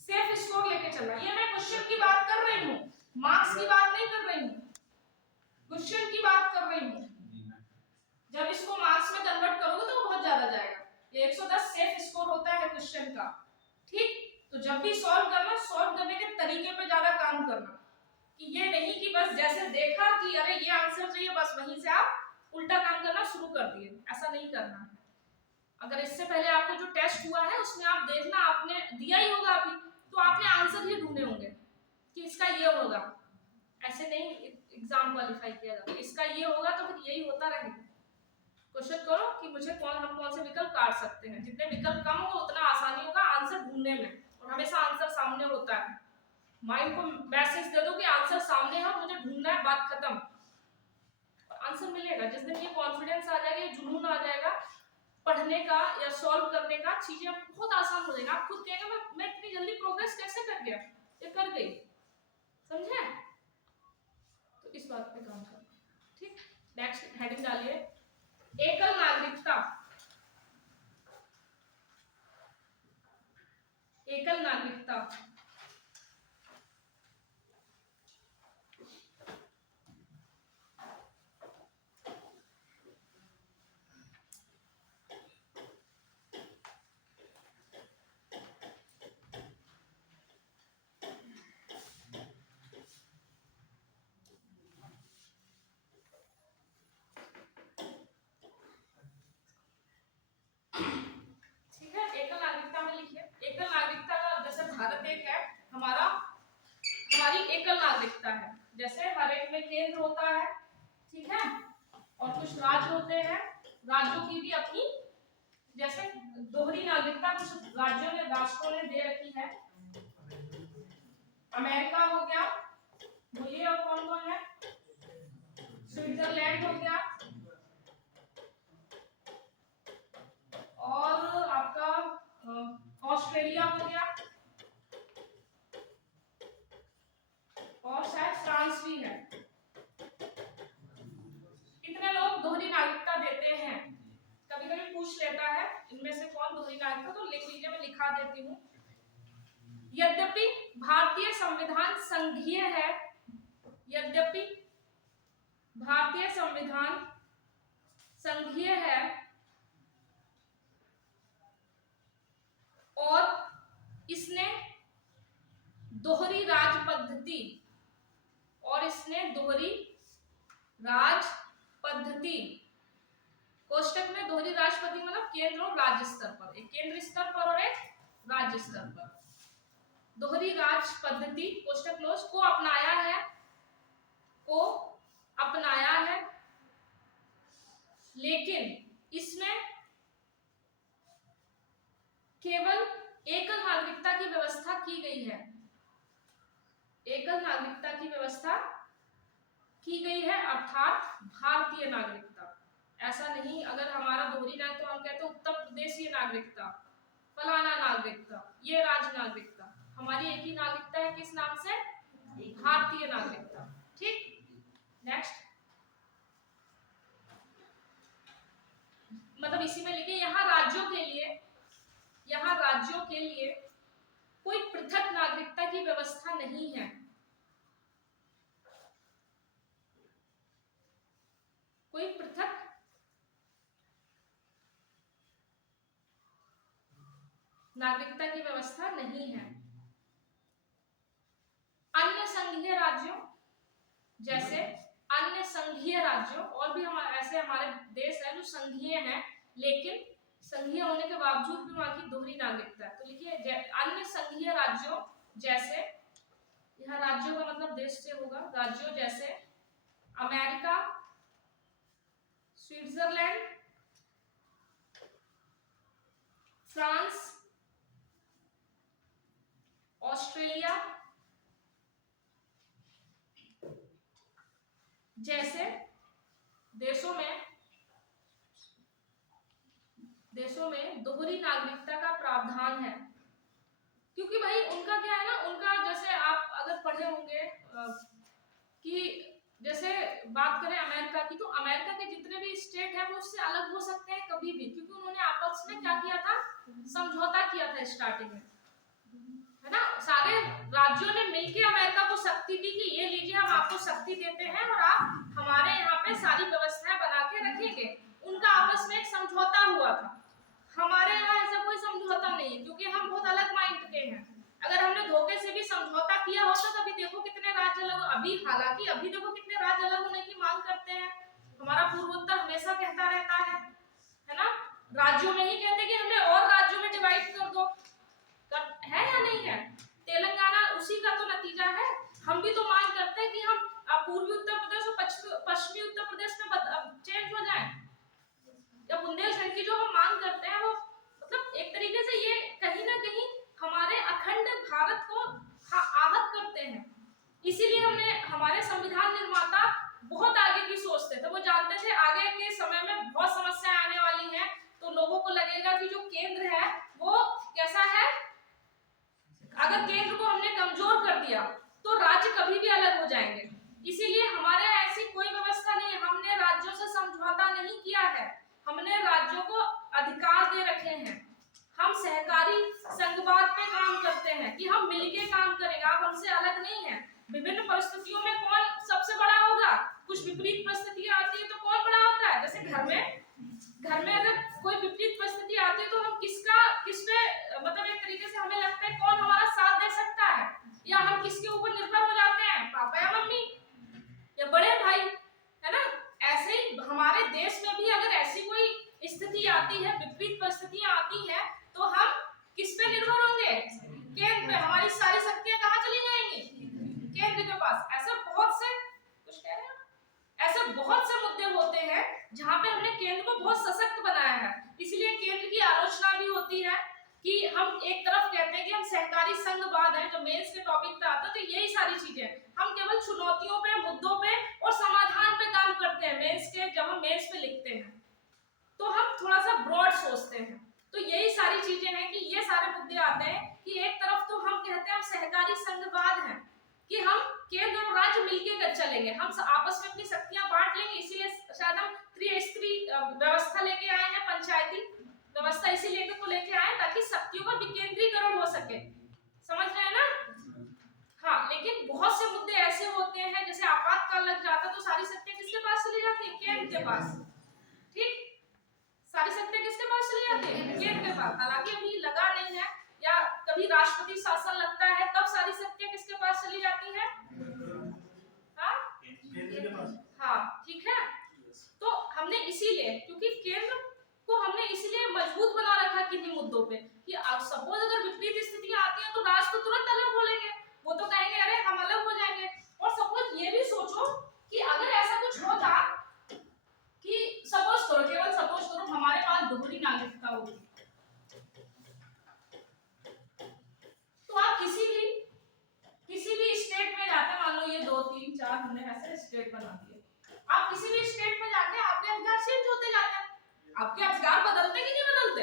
सेफ स्कोर लेके चलना। ये मैं क्वेश्चन की बात कर रही हूँ, मार्क्स की बात नहीं कर रही हूँ, क्वेश्चन की बात कर रही हूँ। जब इसको मार्क्स में कन्वर्ट करोगे तो बहुत ज्यादा जाएगा। ये 110 सेफ स्कोर होता है क्वेश्चन का, ठीक। तो जब भी सॉल्व करना, सॉल्व करने के तरीके पे ज्यादा काम करना, कि ये नहीं कि बस जैसे देखा कि अरे ये आंसर चाहिए बस वहीं से आप उल्टा काम करना शुरू कर दिए, ऐसा नहीं करना है। अगर इससे पहले आपका जो टेस्ट हुआ है उसमें आप देखना, आपने दिया ही होगा अभी, तो आपने आंसर ही ढूंढे होंगे कि इसका ये होगा। ऐसे नहीं एग्जाम क्वालिफाई किया जाता, इसका ये होगा तो फिर यही होता रहेगा। क्वेश्चन करो कि मुझे हम कौन से विकल्प काट सकते हैं, जितने विकल्प कम हो उतना आसानी होगा आंसर ढूंढने में, और हमेशा आंसर सामने होता है। माइंड को मैसेज दे दो कि आंसर सामने है, मुझे ढूंढना है, बात खत्म, आंसर मिलेगा। जिस दिन ये कॉन्फिडेंस आ जाएगा, ये जुनून आ जाएगा पढ़ने का या सॉल्व करने का, चीजें बहुत आसान हो जाएंगी। आप खुद कहेंगे मैं इतनी जल्दी प्रोग्रेस कैसे कर गया, ये कर गई, समझे? तो इस बात पे काम करना, ठीक। नेक्स्ट हेडिंग डालिए, एकल नागरिकता। एकल नागरिकता भारत एक है, हमारी एकल नागरिकता है। जैसे हर एक में केंद्र होता है, ठीक है, और कुछ राज्य होते हैं, राज्यों की भी अपनी जैसे दोहरी नागरिकता कुछ राज्यों ने, राष्ट्रों ने दे रखी है। अमेरिका हो गया, बोलिए और कौन कौन है? स्विट्जरलैंड हो गया, और आपका ऑस्ट्रेलिया हो गया, और शायद फ्रांस भी है। कितने लोग दोहरी नागरिकता देते हैं? कभी कभी पूछ लेता है इनमें से कौन दोहरी नागरिकता, तो लिख लीजिए, मैं लिखा देती हूँ। यद्यपि भारतीय संविधान संघीय है, यद्यपि भारतीय संविधान संघीय है और इसने दोहरी राज पद्धति, और इसने दोहरी राज पद्धति, कोष्टक में दोहरी राज पद्धति मतलब केंद्र और राज्य स्तर पर, एक केंद्र स्तर पर और एक राज्य स्तर पर, दोहरी राज पद्धति कोष्टक क्लोज को अपनाया है, को अपनाया है, लेकिन इसमें केवल एकल नागरिकता की व्यवस्था की गई है, एकल नागरिकता की व्यवस्था की गई है, अर्थात भारतीय नागरिकता। ऐसा नहीं अगर हमारा दोहरी नागरिकता तो हम कहते हैं उत्तर प्रदेशीय नागरिकता, फलाना नागरिकता, ये राज्य नागरिकता। हमारी एक ही नागरिकता है, किस नाम से? भारतीय नागरिकता, ठीक। नेक्स्ट, मतलब इसी में लिखिए, यहाँ राज्यों के लिए कोई पृथक नागरिकता की व्यवस्था नहीं है, कोई पृथक नागरिकता की व्यवस्था नहीं है। अन्य संघीय राज्यों, जैसे अन्य संघीय राज्यों, और भी ऐसे हमारे देश है जो संघीय हैं, लेकिन संघीय होने के बावजूद भी वहां की दोहरी नागरिकता है। तो लिखिए अन्य संघीय राज्यों जैसे, यहाँ राज्यों का मतलब देश से होगा, राज्यों जैसे अमेरिका, स्विट्जरलैंड, फ्रांस, ऑस्ट्रेलिया जैसे देशों में दोहरी नागरिकता का प्रावधान है। क्योंकि भाई उनका क्या है ना, उनका जैसे आप अगर पढ़े होंगे कि जैसे बात करें अमेरिका की, तो अमेरिका के जितने भी स्टेट हैं वो उससे अलग हो सकते हैं कभी भी, क्योंकि उन्होंने आपस में क्या किया था, समझौता किया था स्टार्टिंग में, है ना। सारे राज्यों ने मिलकर अमेरिका को शक्ति दी कि ये लीजिए हम आपको शक्ति देते हैं और आप हमारे यहाँ पे सारी व्यवस्थाएं बना के रखेंगे। उनका आपस में एक समझौता हुआ था। हमारे यहाँ ऐसा कोई समझौता नहीं है, क्योंकि हम बहुत अलग माइंड के हैं। अगर हमने धोखे से भी समझौता किया होता तो अभी देखो कितने राज्य अलग, हालांकि अभी देखो कितने राज्य अलग होने की मांग करते हैं। हमारा पूर्वोत्तर हमेशा कहता रहता है ना, राज्यों में ही कहते कि हमें और राज्यों में डिवाइड कर दो, है या नहीं है। तेलंगाना उसी का तो नतीजा है। हम भी तो मांग करते हैं कि हम पूर्वी उत्तर प्रदेश और पश्चिमी उत्तर प्रदेश में चेंज हो जाए। या बुंदेलखंड की जो हम मांग करते हैं वो मतलब एक तरीके से ये कहीं ना कहीं हमारे अखंड भारत को आहत करते हैं। इसीलिए हमने, हमारे संविधान निर्माता बहुत आगे की सोचते थे। वो जानते थे आगे के समय में बहुत समस्याएं आने वाली हैं, तो लोगों को लगेगा कि जो केंद्र है वो कैसा है, अगर केंद्र को हमने कमजोर कर दिया तो राज्य कभी भी अलग हो जाएंगे। इसीलिए हमारे ऐसी कोई व्यवस्था नहीं है, हमने राज्यों से समझौता नहीं किया है, हमने राज्यों को अधिकार दे रखे हैं। हम सहकारी संघवाद पे काम करते हैं कि हम मिलके काम करेंगे, आप हमसे अलग नहीं है। विभिन्न परिस्थितियों में कौन सबसे बड़ा होगा, कुछ विपरीत परिस्थितियां आती है तो कौन बड़ा होता है। जैसे घर में अगर कोई विपरीत परिस्थिति आती है तो हम किस पे मतलब एक तरीके से हमें लगता है कौन हमारा साथ दे सकता है, या हम किसके ऊपर निर्भर हो जाते हैं, पापा या मम्मी या बड़े भाई, है ना। ऐसे ही हमारे देश में भी अगर ऐसी कोई स्थिति आती है, विपरीत परिस्थितियां आती है, तो हम किस पे निर्भर होंगे, केंद्र पे। हमारी सारी शक्तियां कहाँ चली जाएंगी, केंद्र के पास। ऐसे बहुत से, कुछ कह रहे हैं, ऐसे बहुत से मुद्दे होते हैं जहां पे हमने केंद्र को बहुत सशक्त बनाया है। इसलिए केंद्र की आलोचना भी होती है कि हम एक तरफ कहते हैं कि हम सहकारी संघवाद है, जो मेंस के टॉपिक पे आता है, तो यही सारी चीजें हम केवल चुनौतियों पे, मुद्दों पे और समाधान पे काम करते हैं। मेंस के जब हम मेंस पे लिखते हैं तो हम थोड़ा सा ब्रॉड सोचते हैं। तो यही सारी चीजें हैं कि ये सारे मुद्दे आते हैं कि एक तरफ तो हम कहते हैं हम सहकारी संघवाद हैं कि हम केंद्र और राज्य मिलके चलेंगे, हम आपस में अपनी शक्तियां बांट लेंगे। इसीलिए शायद हम त्रिस्तरीय व्यवस्था लेके आए हैं, पंचायती व्यवस्था इसीलिए तो लेके आए ताकि शक्तियों का विकेंद्रीकरण हो सके। समझ रहे हैं ना। हाँ, लेकिन बहुत से मुद्दे ऐसे होते हैं जैसे आपातकाल लग जाता तो सारी शक्तियां किसके पास चली जाती है, केंद्र के पास। ठीक, सारी शक्तियां किसके पास चली जाती है, केंद्र के पास। हालांकि अभी लगा नहीं है, या कभी राष्ट्रपति शासन लगता है तब सारी शक्तियां किसके पास चली जाती है, हाँ ठीक है। तो हमने इसीलिए, क्योंकि केंद्र को हमने इसीलिए मजबूत बना रखा किन्हीं मुद्दों पे कि सपोज अगर विपरीत स्थितियां आती हैं तो राष्ट्र तो तुरंत अलग बोलेंगे, वो तो कहेंगे अरे हम अलग हो जाएंगे। और सपोज ये भी सोचो कि अगर ऐसा कुछ होता कि सपोज करो, केवल सपोज करो हमारे पास दोहरी नागरिकता होगी, तो आप किसी भी स्टेट में जाते, मान लो ये 2 3 4 हमने ऐसे स्टेट बना दिए, आप किसी भी स्टेट में जाके आपके अधिकार चेंज होते जाते हैं। आपके अधिकार बदलते कि नहीं बदलते।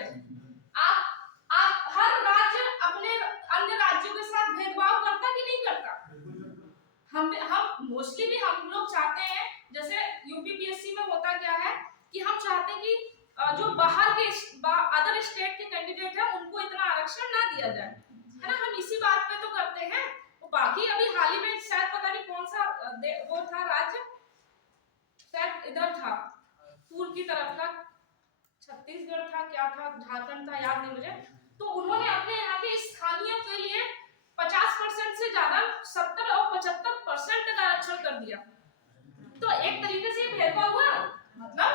आप हर राज्य अपने अन्य राज्यों के साथ भेदभाव करता कि नहीं करता। हम मोस्टली भी हम लोग चाहते हैं, जैसे यूपीपीएससी में होता क्या है कि हम चाहते हैं कि जो बाहर के अदर स्टेट के कैंडिडेट हैं उनको इतना आरक्षण ना दिया जाए, है ना। हम इसी बात पे तो करते हैं। बाकी अभी हाल ही में शायद पता नहीं कौन सा वो था राज्य, शायद इधर था पूर्व की तरफ था, छत्तीसगढ़ था, क्या था, झारखंड था, याद नहीं मुझे। तो उन्होंने अपने यहाँ के स्थानीय के लिए 50% से ज्यादा 70 और 75% तक आरक्षण कर दिया। तो एक तरीके से भेदभाव हुआ। मतलब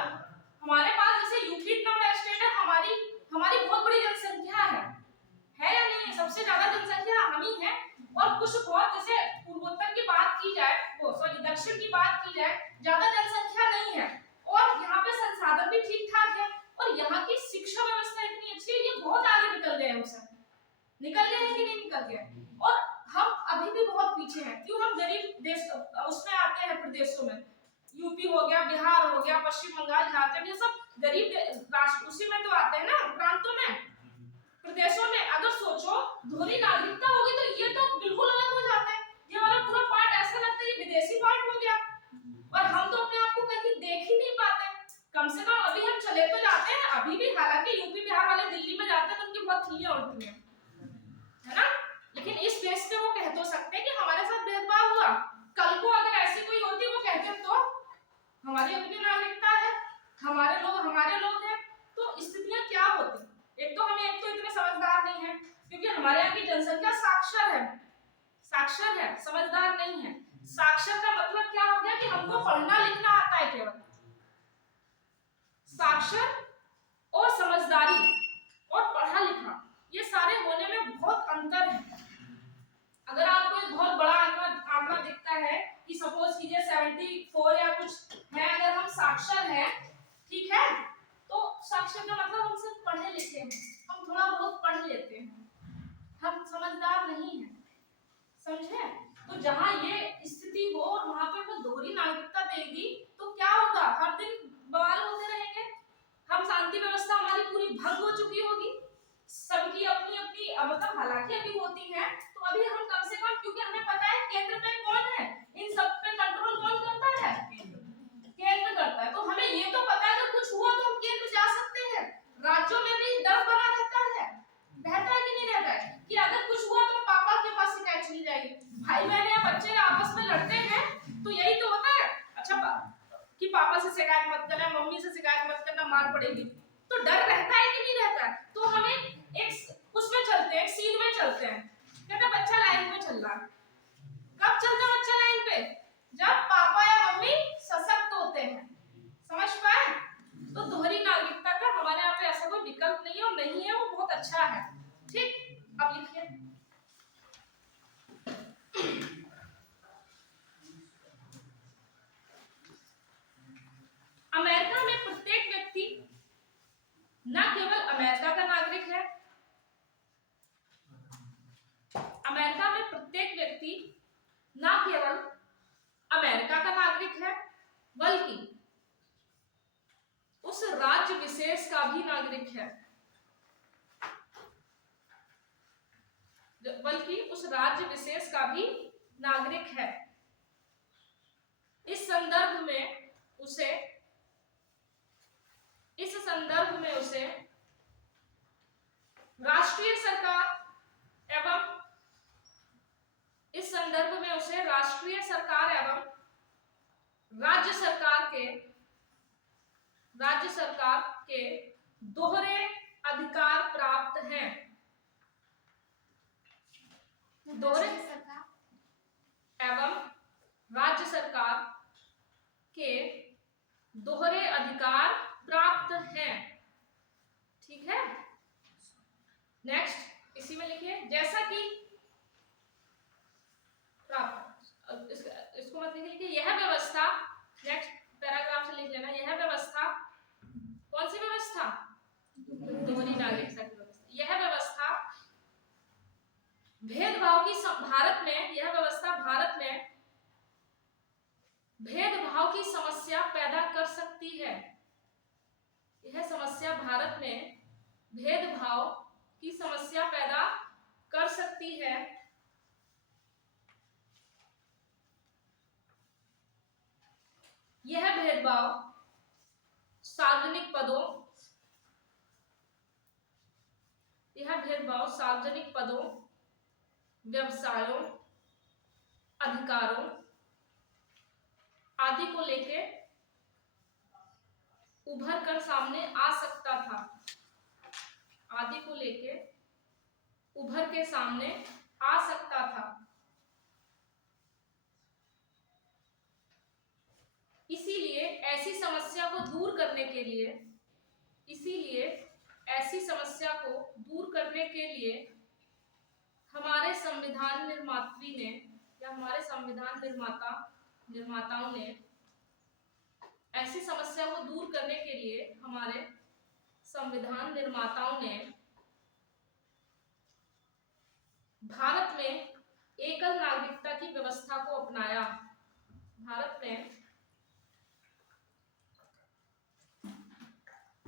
हमारे पास जैसे यूपी इतना बड़ा स्टेट है, हमारी बहुत बड़ी जनसंख्या है या नहीं, सबसे ज्यादा जनसंख्या हम ही है। और कुछ बहुत जैसे पूर्वोत्तर की बात की जाए, वो सॉरी दक्षिण की बात की जाए, ज्यादा जनसंख्या नहीं है और यहाँ पे संसाधन भी ठीक ठाक है और यहाँ की शिक्षा व्यवस्था इतनी अच्छी है, ये बहुत आगे निकल गए हैं उससे। निकल गए हैं कि नहीं निकल गए? और हम अभी भी बहुत पीछे हैं। क्यों? हम गरीब देश उसमें आते हैं प्रदेशों में, यूपी हो गया, बिहार हो गया, पश्चिम बंगाल, झारखंड, ये सब गरीब राष्ट्र उसी में तो आते हैं ना, प्रांतों में, प्रदेशों में। अगर सोचो दोहरी नागरिकता होगी तो ये तो बिल्कुल अलग हो जाता है। ये वाला पूरा पार्ट ऐसा लगता है कि विदेशी पार्ट हो गया और हम तो अपने आप को कहीं देख ही नहीं पाते। कम से कम अभी हम चले तो जाते हैं, अभी भी हालांकि यूपी बिहार वाले दिल्ली में जाते हैं तो उनकी बहुत खिल्लियां उड़ती हैं, है ना? लेकिन इस बेस पे वो कह तो सकते हैं कि हमारे साथ भेदभाव हुआ। कल को अगर ऐसी कोई होती, वो कहते तो हमारी अपनी नागरिकता है, हमारे लोग हैं, तो स्थितियां क्या होती? एक तो इतने समझदार नहीं है, क्योंकि हमारे यहाँ की जनसंख्या साक्षर है, समझदार नहीं है। साक्षर का मतलब क्या हो गया कि हमको पढ़ना लिखना आता है केवल। साक्षर और समझदारी और पढ़ा लिखा, ये सारे होने में बहुत अंतर है। अगर आपको एक बहुत बड़ा आंकड़ा दिखता है कि सपोज कीजिए 74 या कुछ है, अगर हम साक्षर हैं, ठीक है, तो साक्षर का मतलब हम सिर्फ पढ़े लिखे हैं, हम थोड़ा बहुत पढ़ लेते हैं, हम समझदार नहीं हैं, समझे? तो जहाँ ये स्थिति हो और वहां पे वो दोहरी नागरिकता देगी तो क्या होगा? हर दिन बवाल होते रहेंगे, हम शांति व्यवस्था हमारी पूरी भंग हो चुकी होगी, सबकी अपनी अपनी मतलब हालांकि अभी होती है, तो अभी हम कम से कम, क्योंकि हमें पता है केंद्र पे कौन है, इन सब पे कंट्रोल कौन करता है? केंद्र करता है। तो हमें ये तो पता है अगर कुछ हुआ तो हम केंद्र जा सकते हैं। राज्यों में भी डर बना रहता है कि नहीं रहता है कि अगर कुछ हुआ तो पापा के पास शिकायत चली जाएगी। भाई बहन या बच्चे आपस में लड़ते हैं तो यही तो होता है, अच्छा कि पापा से शिकायत मत करना, मम्मी से शिकायत मत करना, मार पड़ेगी। तो डर रहता है कि नहीं रहता है? तो हमें एक उसमें चलते हैं, एक सीन में चलते हैं, कहते बच्चा लाइन में चल रहा है। कब चलता है बच्चा लाइन पे? जब पापा या मम्मी सशक्त होते हैं, समझ पाए? तो दोहरी नागरिकता का हमारे यहाँ पे ऐसा कोई विकल्प नहीं है, और नहीं है वो बहुत अच्छा है। ठीक, अब लिखिए अमेरिका में प्रत्येक व्यक्ति न केवल अमेरिका का नागरिक है, अमेरिका में प्रत्येक व्यक्ति न केवल अमेरिका का नागरिक है, बल्कि उस राज्य विशेष का भी नागरिक है, उस राज्य विशेष का भी नागरिक है। इस संदर्भ में उसे राष्ट्रीय सरकार एवं राज्य सरकार के दोहरे अधिकार प्राप्त हैं। दोहरे एवं राज्य सरकार के दोहरे अधिकार प्राप्त हैं, ठीक है? नेक्स्ट इसी में लिखिए, जैसा कि प्राप्त, इसको मत लिखिए, यह व्यवस्था, नेक्स्ट पैराग्राफ से लिख लेना, यह व्यवस्था कौन सी व्यवस्था? दोहरी नागरिकता की व्यवस्था। यह व्यवस्था भेदभाव की भेदभाव की समस्या पैदा कर सकती है। यह समस्या भारत में भेदभाव की समस्या पैदा कर सकती है। यह भेदभाव सार्वजनिक पदों, व्यवसायों, अधिकारों आदि को लेके उभर कर सामने आ सकता था, इसीलिए ऐसी समस्या को दूर करने के लिए हमारे संविधान निर्माता निर्माताओं ने ऐसी समस्या को दूर करने के लिए, हमारे संविधान निर्माताओं ने भारत में एकल नागरिकता की व्यवस्था को अपनाया। भारत में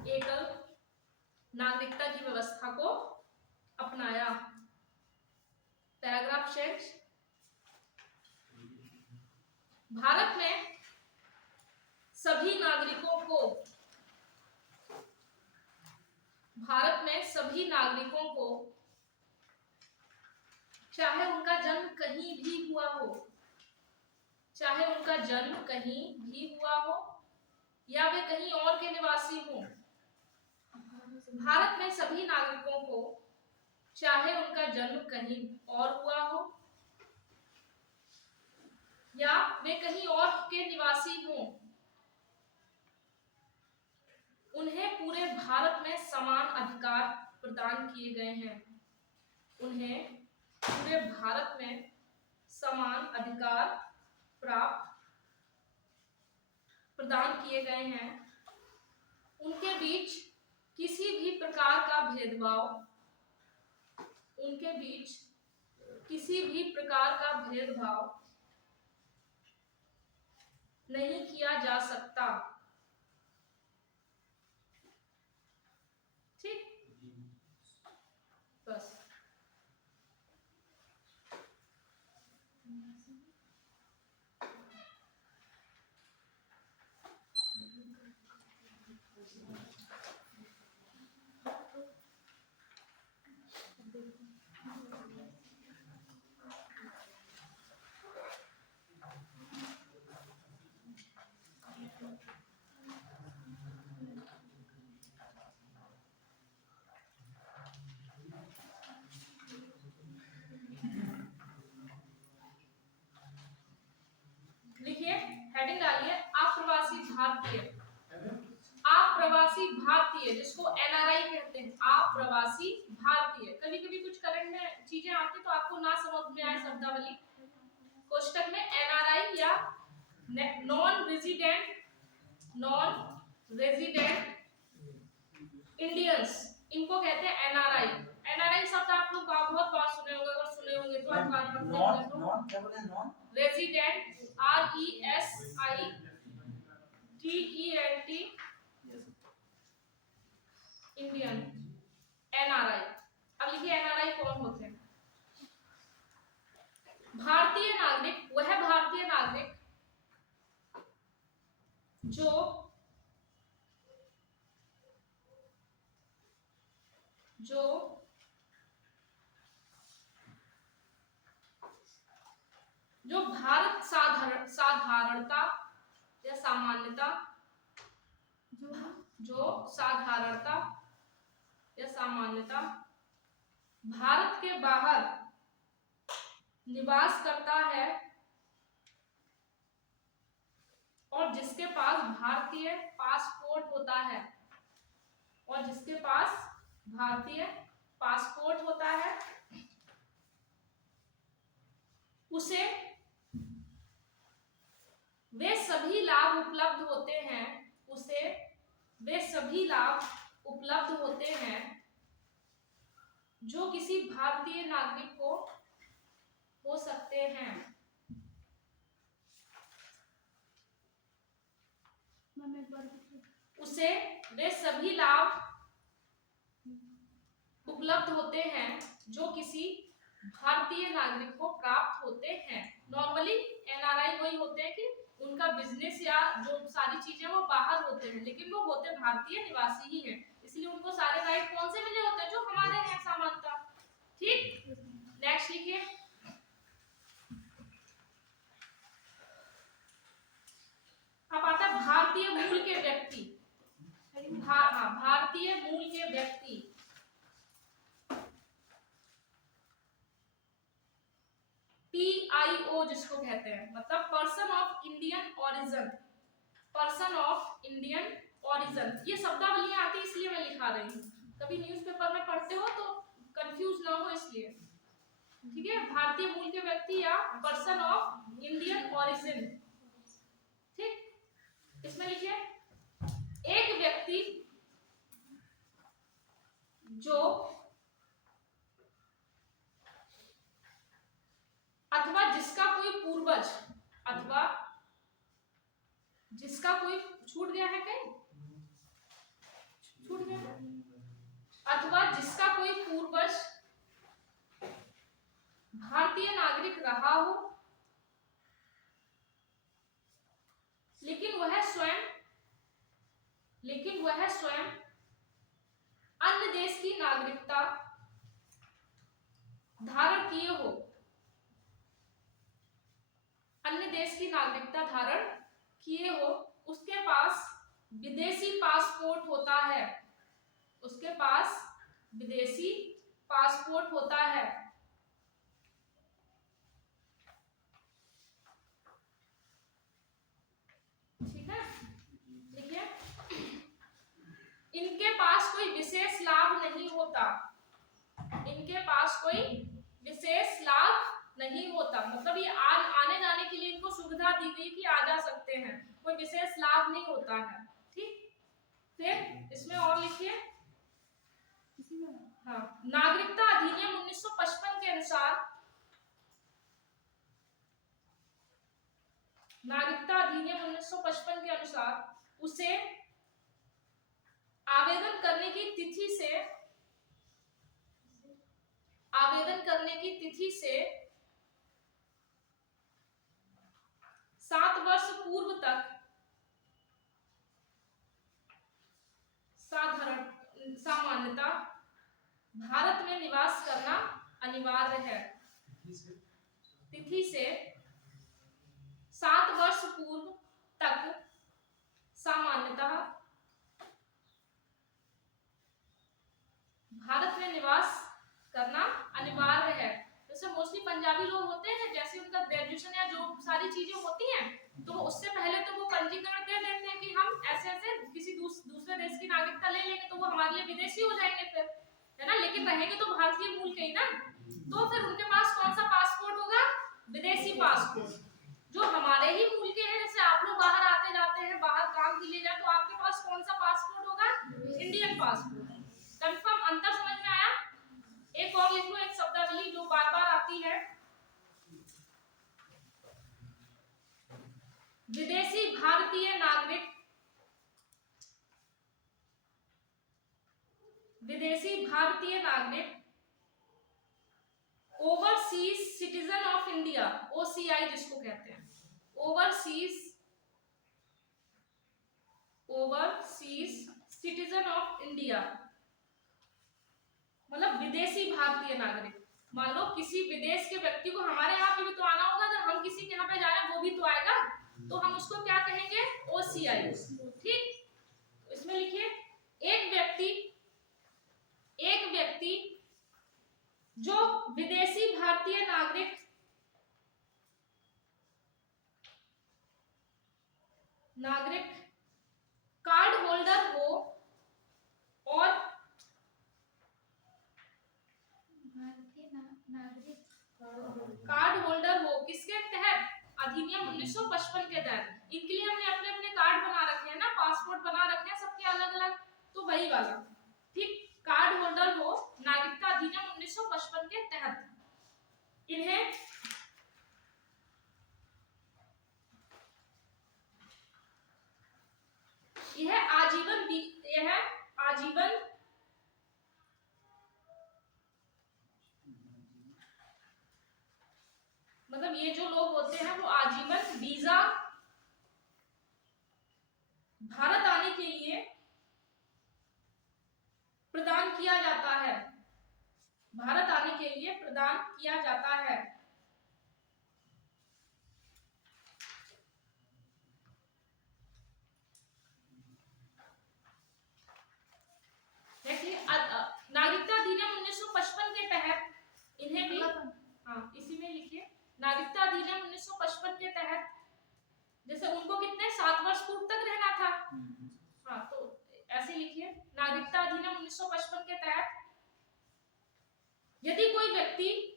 एकल नागरिकता की व्यवस्था को अपनाया। पैराग्राफ 6, भारत में सभी नागरिकों को चाहे उनका जन्म कहीं भी हुआ हो, या वे कहीं और के निवासी हों, भारत में सभी नागरिकों को चाहे उनका जन्म कहीं और हुआ हो या वे कहीं और के निवासी हों, उन्हें पूरे भारत में समान अधिकार प्रदान किए गए हैं। उन्हें पूरे भारत में समान अधिकार प्रदान किए गए हैं। उनके बीच किसी भी प्रकार का भेदभाव नहीं किया जा सकता। ठीक, बस। लिखिए, हेडिंग डालिए, अप्रवासी भारतीय, जिसको एनआरआई कहते हैं, अप्रवासी भारतीय। कभी कभी कुछ करंट में चीजें आती तो आपको ना समझ में आए शब्दावली, कोष्टक में एनआरआई या नॉन रेजिडेंट इंडियंस, इनको कहते हैं एनआरआई। एनआरआई शब्द आप लोग बहुत बार सुने होंगे, अगर सुने होंगे तो आप बार बार नॉन क्या बोले? Non resident, RESIDENT Indian, NRI. अब लिखिए एनआरआई कौन होते हैं? भारतीय नागरिक वह भारतीय नागरिक जो भारत साधारणता या सामान्यता, भारत के बाहर निवास करता है और जिसके पास भारतीय पासपोर्ट होता है, उसे वे सभी लाभ उपलब्ध होते हैं जो किसी भारतीय नागरिक को हो सकते हैं। उसे वे सभी लाभ उपलब्ध होते हैं जो किसी भारतीय नागरिक को प्राप्त होते हैं। नॉर्मली एनआरआई वही होते हैं कि उनका बिजनेस या जो सारी चीजें वो बाहर होते हैं, लेकिन वो होते भारतीय निवासी ही हैं, इसलिए उनको सारे राइट कौन से मिले होते हैं? जो हमारे हैं, समानता। ठीक, नेक्स्ट लिखिए, अब आता है भारतीय मूल के व्यक्ति। भारतीय मूल के व्यक्ति, PIO जिसको कहते हैं, मतलब पर्सन ऑफ इंडियन ओरिजिन। ये शब्दावलियां आती इसलिए मैं लिखा रही हूँ, कभी न्यूज़पेपर में पढ़ते हो तो कंफ्यूज ना हो इसलिए। ठीक है, भारतीय मूल के व्यक्ति या पर्सन ऑफ इंडियन ओरिजिन अथवा जिसका कोई छूट गया है, कहीं छूट गया है, अथवा जिसका कोई पूर्वज भारतीय नागरिक रहा हो लेकिन वह स्वयं अन्य देश की नागरिकता धारण किए हो, अन्य देश की नागरिकता धारण किए हो, उसके पास विदेशी पासपोर्ट होता है, उसके पास विदेशी पासपोर्ट होता है। ठीक है, देखिए, इनके पास कोई विशेष लाभ नहीं होता, इनके पास कोई विशेष लाभ नहीं होता, मतलब ये आने जाने के लिए इनको सुविधा दी गई कि आ जा सकते हैं, कोई विशेष लाभ नहीं होता है। ठीक, फिर इसमें और लिखिए, हाँ, नागरिकता अधिनियम 1955 के अनुसार, नागरिकता अधिनियम 1955 के अनुसार उसे आवेदन करने की तिथि से 7 वर्ष पूर्व तक सामान्यता भारत में निवास करना अनिवार्य है। तिथि से 7 वर्ष पूर्व तक सामान्यतः भारत में निवास करना अनिवार्य है। जैसे मोस्टली पंजाबी लोग होते हैं, जैसे उनका ग्रेजुएशन या जो सारी चीजें होती हैं, तो उससे पहले तो वो पंजीकरण कर देते हैं कि हम ऐसे ऐसे किसी दूसरे देश की नागरिकता ले लेंगे, तो वो हमारे लिए विदेशी हो जाएंगे फिर, है ना, लेकिन रहेंगे तो भारतीय मूल के ही ना, तो फिर उनके पास कौन सा पासपोर्ट होगा, विदेशी पासपोर्ट, जो हमारे ही मूल के हैं। जैसे आप लोग बाहर आते जाते हैं, बाहर काम के लिए जाए, तो आपके पास कौन सा पासपोर्ट होगा, इंडियन पासपोर्ट। कंफर्म, अंतर समझ में आया? एक और लिख लो, एक शब्दावली जो बार बार आती है, विदेशी भारतीय नागरिक, विदेशी भारतीय नागरिक, overseas citizen of India, OCI जिसको कहते हैं, ओवरसीज सिटीजन ऑफ इंडिया, मतलब विदेशी भारतीय नागरिक। मान लो किसी विदेश के व्यक्ति को हमारे यहाँ पे भी तो आना होगा, अगर हम किसी के यहाँ पे जा रहे हैं वो भी तो आएगा, तो हम उसको क्या कहेंगे, ओसीआई। ठीक, इसमें लिखिए, एक व्यक्ति जो विदेशी भारतीय नागरिक कार्ड होल्डर हो और कार्ड होल्डर हो, किसके तहत, अधिनियम 1955 के तहत। इनके लिए हमने अपने अपने कार्ड बना रखे हैं ना, पासपोर्ट बना रखे हैं सबके अलग अलग, तो वही वाला। ठीक, कार्ड होल्डर हो नागरिकता अधिनियम 1955 के तहत, इन्हें यह आजीवन मतलब ये जो लोग होते हैं वो आजीवन वीजा भारत आने के लिए प्रदान किया जाता है, भारत आने के लिए प्रदान किया जाता है। नागरिकता अधिनियम 1955 के तहत इन्हें भी, हाँ इसी में लिखिए, नागरिकता अधिनियम 1955 के तहत जैसे उनको कितने 7 वर्ष पूर्व तक रहना था, हाँ तो ऐसे लिखिए, नागरिकता अधिनियम 1955 के तहत यदि कोई व्यक्ति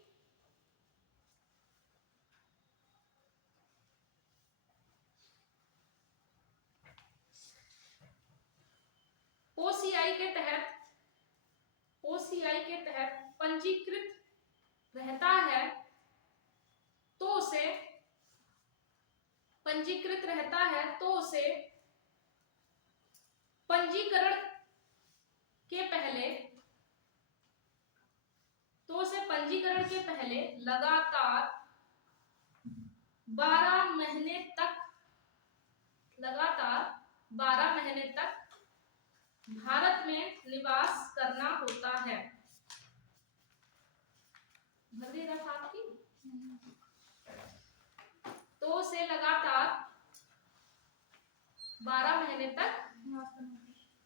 ओसीआई के तहत पंजीकृत रहता है तो उसे पंजीकृत रहता है तो उसे पंजीकरण के पहले लगातार 12 महीने तक भारत में निवास करना होता है। भर दे रहा था आपकी, तो उसे लगातार 12 महीने तक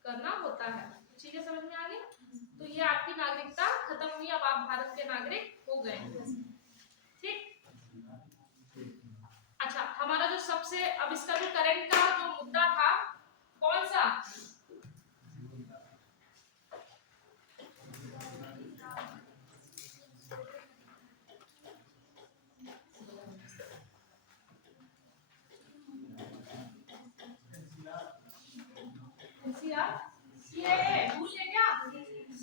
करना होता है। ठीक है, समझ में आ गया? तो ये आपकी नागरिकता खत्म हुई, अब आप भारत के नागरिक हो गए। ठीक। अच्छा, हमारा जो सबसे अब इसका जो करंट का जो मुद्दा था कौन सा? CAA भूल गए क्या?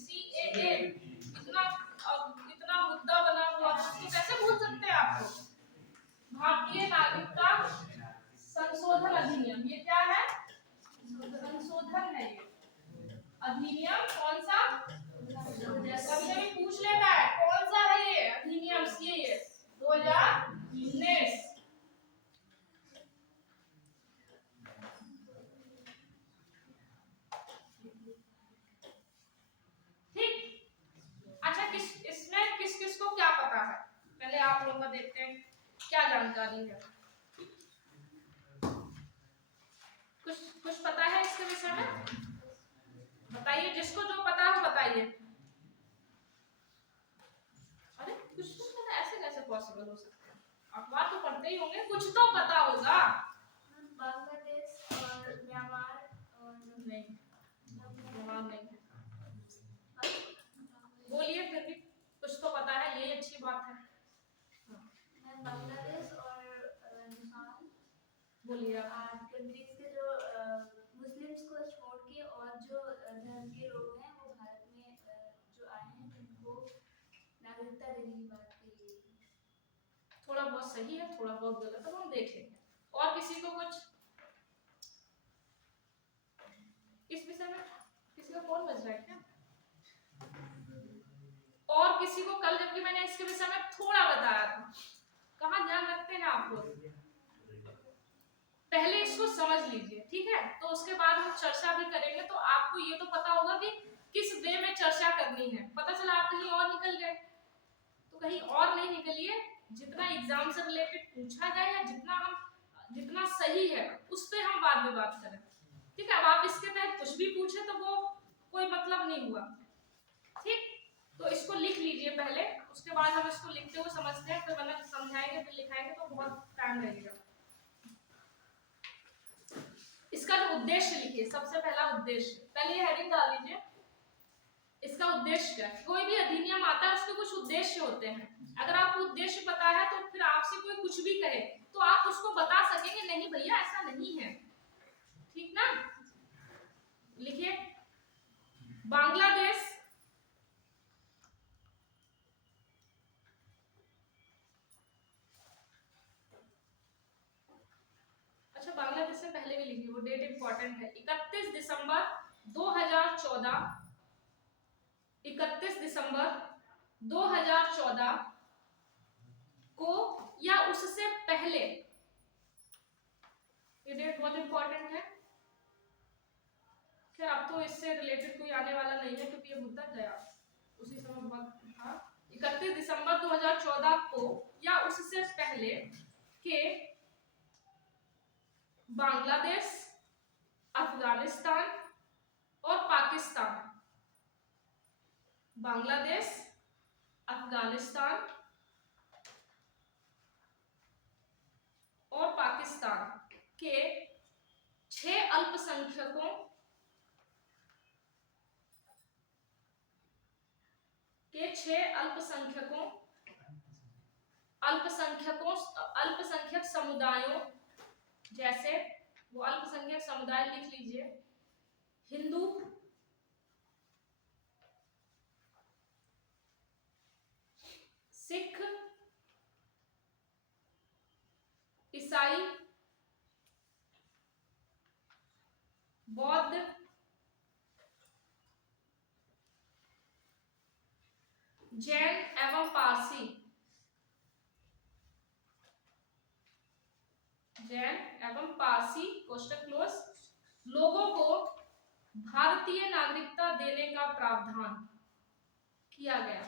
CAA इतना मुद्दा बना हुआ है, तो कैसे भूल सकते हैं आपको? भारतीय नागरिकता संशोधन अधिनियम, ये क्या है? संशोधन है ये अधिनियम। कौन सा? कभी पूछ लेता है कौन सा है ये अधिनियम? CAA 2019। अच्छा, इसमें किस को क्या पता है? पहले आप लोग का देखते हैं क्या जानकारी है। कुछ पता है इसके विषय में? बताइए, जिसको जो पता हो बताइए। अरे कुछ तो पता, ऐसे कैसे पॉसिबल हो सकता है? अखबार तो पढ़ते ही होंगे, कुछ तो पता होगा। बांग्लादेश और म्यांमार और नहीं, म्यांमार नहीं। बोलिए, फिर भी कुछ तो पता है, ये अच्छी बात है। बांग्लादेश और नेपाल, बोलिए। कंट्रीज के जो मुस्लिम्स को छोड़ के और जो धर्म के लोग हैं वो भारत में जो आए हैं उनको नागरिकता देने की बात कही गई है। थोड़ा बहुत सही है, थोड़ा बहुत गलत है, हम देख लेंगे। और किसी को कुछ इस विषय में? किसी का फोन बज रहा है क्या? और किसी को कल जबकि मैंने इसके विषय में थोड़ा बताया था, कहाँ ध्यान रखते हैं आप लोग? पहले इसको समझ लीजिए, ठीक है? तो उसके बाद हम चर्चा भी करेंगे, तो आपको ये तो पता होगा कि किस वे में चर्चा करनी है। पता चला आप कहीं और निकल गए तो कहीं और नहीं निकलिए। जितना एग्जाम से रिलेटेड पूछा जाए या जितना सही है उस पे हम बाद में बात करें, ठीक है? अब आप इसके तहत कुछ भी पूछे तो वो कोई मतलब नहीं हुआ, ठीक? तो इसको लिख लीजिए पहले, उसके बाद हम इसको लिखते हुए समझते हैं, फिर मतलब समझाएंगे फिर लिखाएंगे तो बहुत टाइम लगेगा। इसका जो उद्देश्य लिखिए, सबसे पहला उद्देश्य, पहले ये हेडिंग डाल लीजिए। इसका उद्देश्य क्या है? कोई भी अधिनियम आता है उसके कुछ उद्देश्य होते हैं। अगर आपको उद्देश्य पता है तो फिर आपसे कोई कुछ भी कहे तो आप उसको बता सकेंगे, नहीं भैया ऐसा नहीं है, ठीक ना? लिखिए, बांग्लादेश अच्छा, बांग्लादेश से पहले भी लिखिए, वो डेट इंपॉर्टेंट है। 31 दिसंबर 2014, 31 दिसंबर 2014 को या उससे पहले, ये डेट बहुत इंपॉर्टेंट है। खैर अब तो इससे रिलेटेड कोई आने वाला नहीं है क्योंकि ये मुद्दा गया, उसी समय बहुत था। 31 दिसंबर 2014 को या उससे पहले के बांग्लादेश, अफगानिस्तान और पाकिस्तान, बांग्लादेश, अफगानिस्तान और पाकिस्तान के 6 अल्पसंख्यकों अल्पसंख्यक समुदायों, जैसे वो अल्पसंख्यक समुदाय लिख लीजिए, हिंदू, सिख, ईसाई, बौद्ध, जैन एवं पारसी, जैन एवं पारसी क्वेश्चन क्लोज, लोगों को भारतीय नागरिकता देने का प्रावधान किया गया।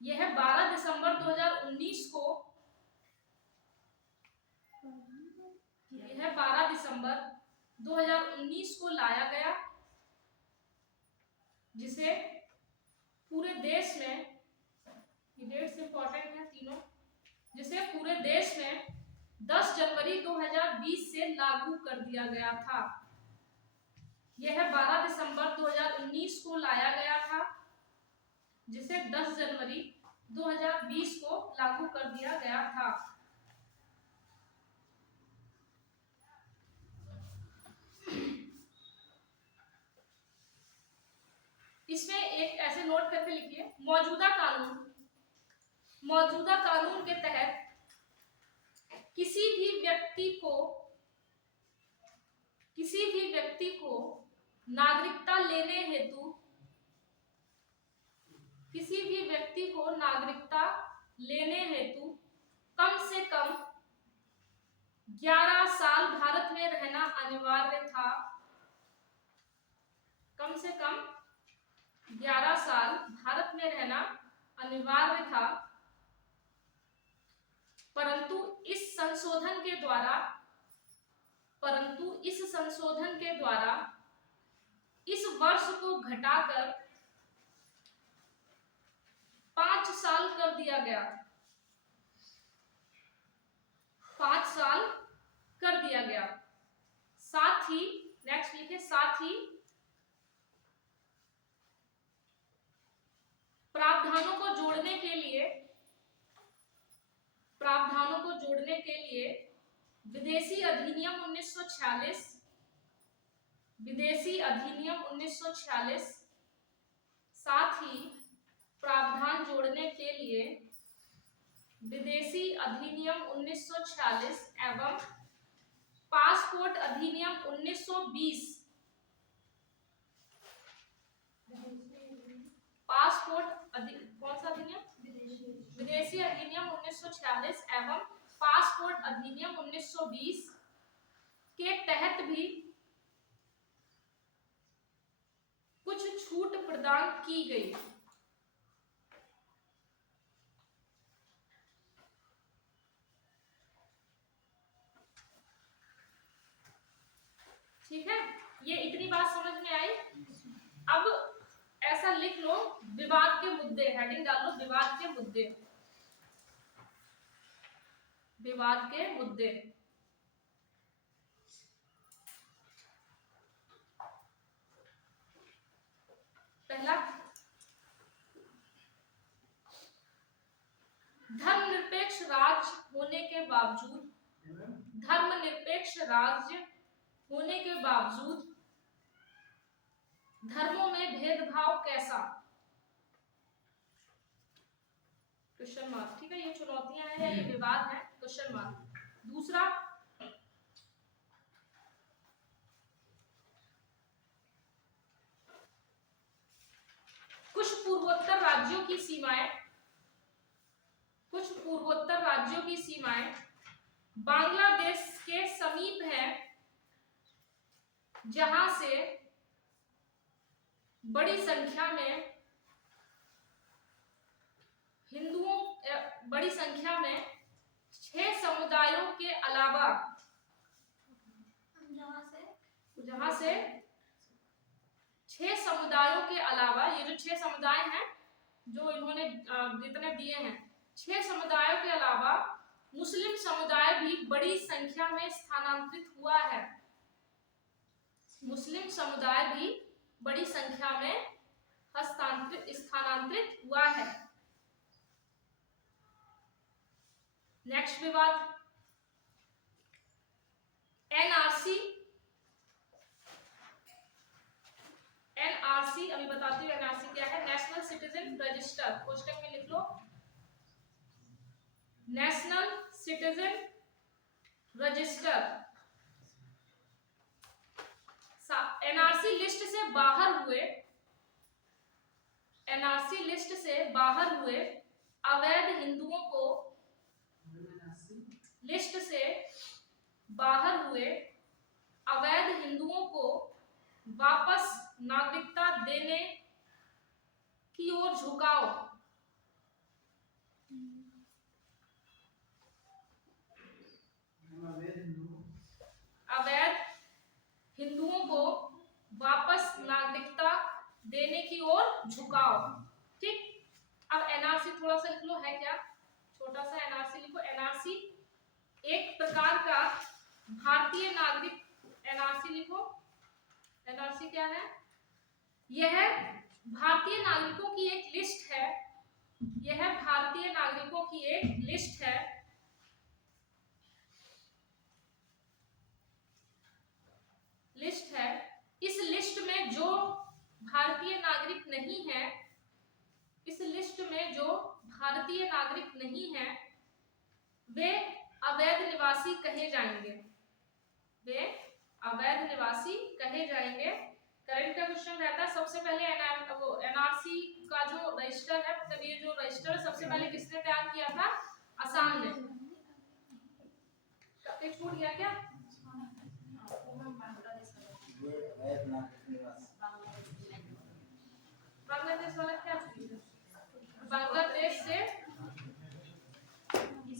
यह 12 दिसंबर 2019 को, यह 12 दिसंबर 2019 को लाया गया, जिसे पूरे देश में, ये डेट्स इंपॉर्टेंट है तीनों, जिसे पूरे देश में 10 जनवरी 2020 से लागू कर दिया गया था। यह 12 दिसंबर 2019 को लाया गया था, जिसे 10 जनवरी 2020 को लागू कर दिया गया था। इसमें एक ऐसे नोट करके लिखिए, मौजूदा कानून के तहत किसी भी व्यक्ति को नागरिकता लेने हेतु, किसी भी व्यक्ति को नागरिकता लेने हेतु कम से कम 11 साल भारत में रहना अनिवार्य था। कम से कम 11 साल भारत में रहना अनिवार्य था, परंतु इस संशोधन के द्वारा इस वर्ष को घटाकर 5 साल कर दिया गया। 5 साल कर दिया गया। साथ ही, नेक्स्ट लिखे, साथ ही प्रावधानों को जोड़ने के लिए विदेशी अधिनियम 1946, साथ ही प्रावधान जोड़ने के लिए विदेशी अधिनियम 1946 एवं पासपोर्ट अधिनियम 1920, कौन सा अधिनियम? विदेशी अधिनियम 1946 एवं पासपोर्ट अधिनियम 1920 के तहत भी कुछ छूट प्रदान की गई। ठीक है, ये इतनी बात समझ में आई। अब ऐसा लिख लो, विवाद के मुद्दे, हेडिंग डाल लो, विवाद के मुद्दे। विवाद के मुद्दे। पहला, धर्मनिरपेक्ष राज्य होने के बावजूद धर्मों में भेदभाव कैसा? Question mark. ठीक है, ये चुनौतियां हैं या ये विवाद है? Question mark. दूसरा, कुछ पूर्वोत्तर राज्यों की सीमाएं बांग्लादेश के समीप है, जहां से बड़ी संख्या में हिंदुओं, बड़ी संख्या में 6 समुदायों के अलावा, जहां से 6 समुदायों के अलावा, ये जो 6 समुदाय हैं जो इन्होंने जितने दिए हैं, 6 समुदायों के अलावा मुस्लिम समुदाय भी बड़ी संख्या में स्थानांतरित हुआ है। मुस्लिम समुदाय भी बड़ी संख्या में स्थानांतरित हुआ है। नेक्स्ट विवाद, एनआरसी, अभी बताती हूँ एनआरसी क्या है। नेशनल सिटीजन रजिस्टर, क्वेश्चन में लिख लो, national citizen register, NRC list से बाहर हुए, एनआरसी लिस्ट से बाहर हुए अवैध हिंदुओं को, लिस्ट से बाहर हुए अवैध हिंदुओं को वापस नागरिकता देने की ओर झुकाव। अवैध हिंदुओं को वापस नागरिकता देने की ओर झुकाव। ठीक, अब एनआरसी थोड़ा सा लिख लो, है क्या, छोटा सा एनआरसी लिखो। एनआरसी एक प्रकार का भारतीय नागरिक, एनआरसी लिखो। एनआरसी क्या है? यह भारतीय नागरिकों की एक लिस्ट है, यह भारतीय नागरिकों की एक लिस्ट है इस लिस्ट में जो भारतीय नागरिक नहीं है, इस लिस्ट में जो भारतीय नागरिक नहीं है वे अवैध निवासी कहे जाएंगे, वे अवैध निवासी कहे जाएंगे। करंट का क्वेश्चन रहता है, सबसे पहले एनआरसी का जो रजिस्टर है, मतलब ये जो रजिस्टर सबसे पहले किसने तैयार किया था? असम ने। कभी छूट गया क्या? बांग्लादेश वाला क्या? बांग्लादेश से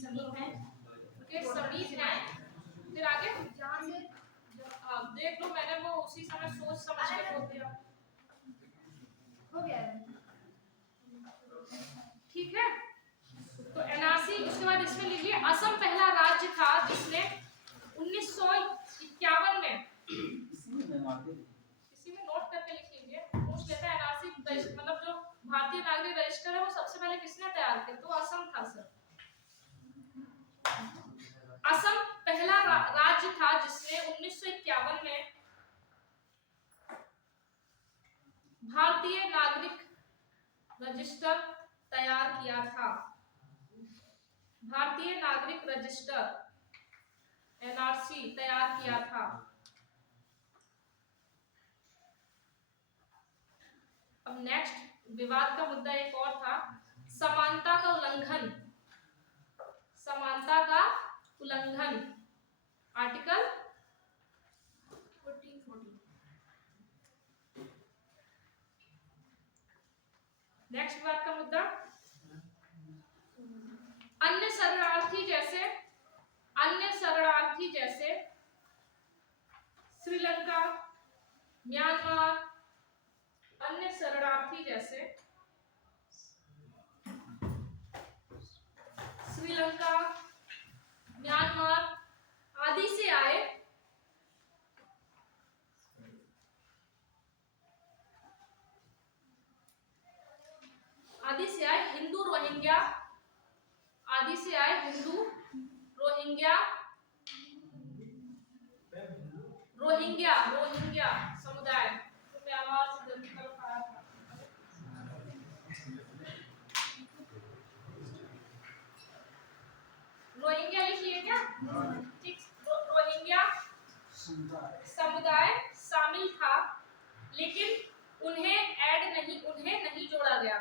समीप है, समीप है। फिर आगे जहाँ से देख लो, मैंने वो उसी समय सोच समझ के बोल दिया, हो गया। ठीक है, तो एनआरसी, उसके बाद इसमें लिखिए असम पहला राज्य था जिसने 1951 में, इसी में नोट करके लिख लीजिए, पूछ लेता है एनआरसी मतलब जो भारतीय नागरिक रजिस्टर है वो सबसे पहले किसने तैयार किया? तो असम था सर। असम पहला राज्य था जिसने 1951 में भारतीय नागरिक रजिस्टर तैयार किया था, भारतीय नागरिक रजिस्टर एनआरसी तैयार किया था। अब नेक्स्ट विवाद का मुद्दा एक और था, समानता का उल्लंघन, समानता का उल्लंघन, आर्टिकल 14। नेक्स्ट विवाद का मुद्दा, अन्य शरणार्थी जैसे श्रीलंका, म्यांमार, अन्य शरणार्थी जैसे श्रीलंका, म्यांमार आदि से आए हिंदू रोहिंग्या, आदि से आए हिंदू रोहिंग्या समुदाय, तो म्यांमार से जल्दी तरफ आया था। रोहिंग्या लिखिए क्या? ठीक, रोहिंग्या समुदाय शामिल था, लेकिन उन्हें नहीं जोड़ा गया।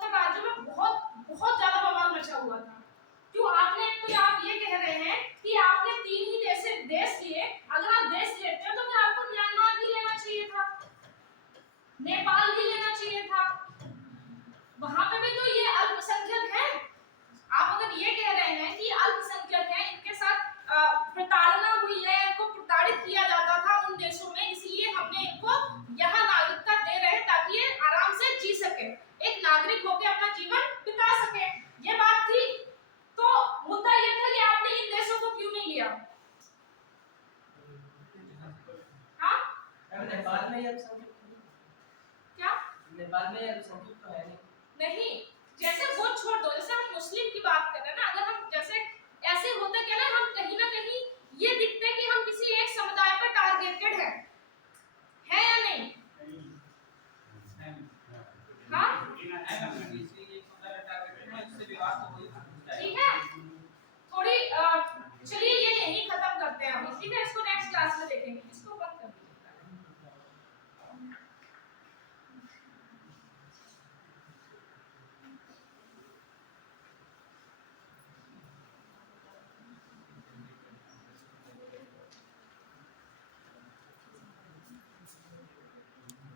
पूर्वोत्तर राज्यों में बहुत ज्यादा बवाल मचा हुआ था। क्यों? आपने एक तो आप ये कह रहे हैं कि आपने 3 ही देश लिए, अगर आप देश लेते हैं तो फिर आपको म्यांमार भी लेना चाहिए था, नेपाल भी लेना चाहिए था, वहां पे भी तो ये अल्पसंख्यक हैं। आप अगर ये कह रहे हैं कि अल्पसंख्यक हैं, इनके साथ प्रताड़ना हुई है, इनको प्रताड़ित किया जाता था उन देशों में, इसलिए हमने इनको यहाँ नागरिकता दे रहे हैं ताकि ये आराम से जी सके, एक नागरिक होकर अपना जीवन बिता सके, ये बात थी। तो मुद्दा ये था कि आपने इन देशों को क्यों नहीं लिया? हाँ, नेपाल में ये क्या नेपाल में अल्पसंख्यक तो है नहीं, जैसे वो छोड़ दो, जैसे हम मुस्लिम की बात कर रहे हैं ना, अगर हम जैसे ऐसे होता क्या ना, हम कहीं ना कहीं ये दिखते हैं कि हम किसी एक समुदाय पर टारगेटेड है या नहीं? हाँ, ठीक है, थोड़ी चलिए ये यही खत्म करते हैं हम, ठीक है, इसको नेक्स्ट क्लास में देखेंगे, इसको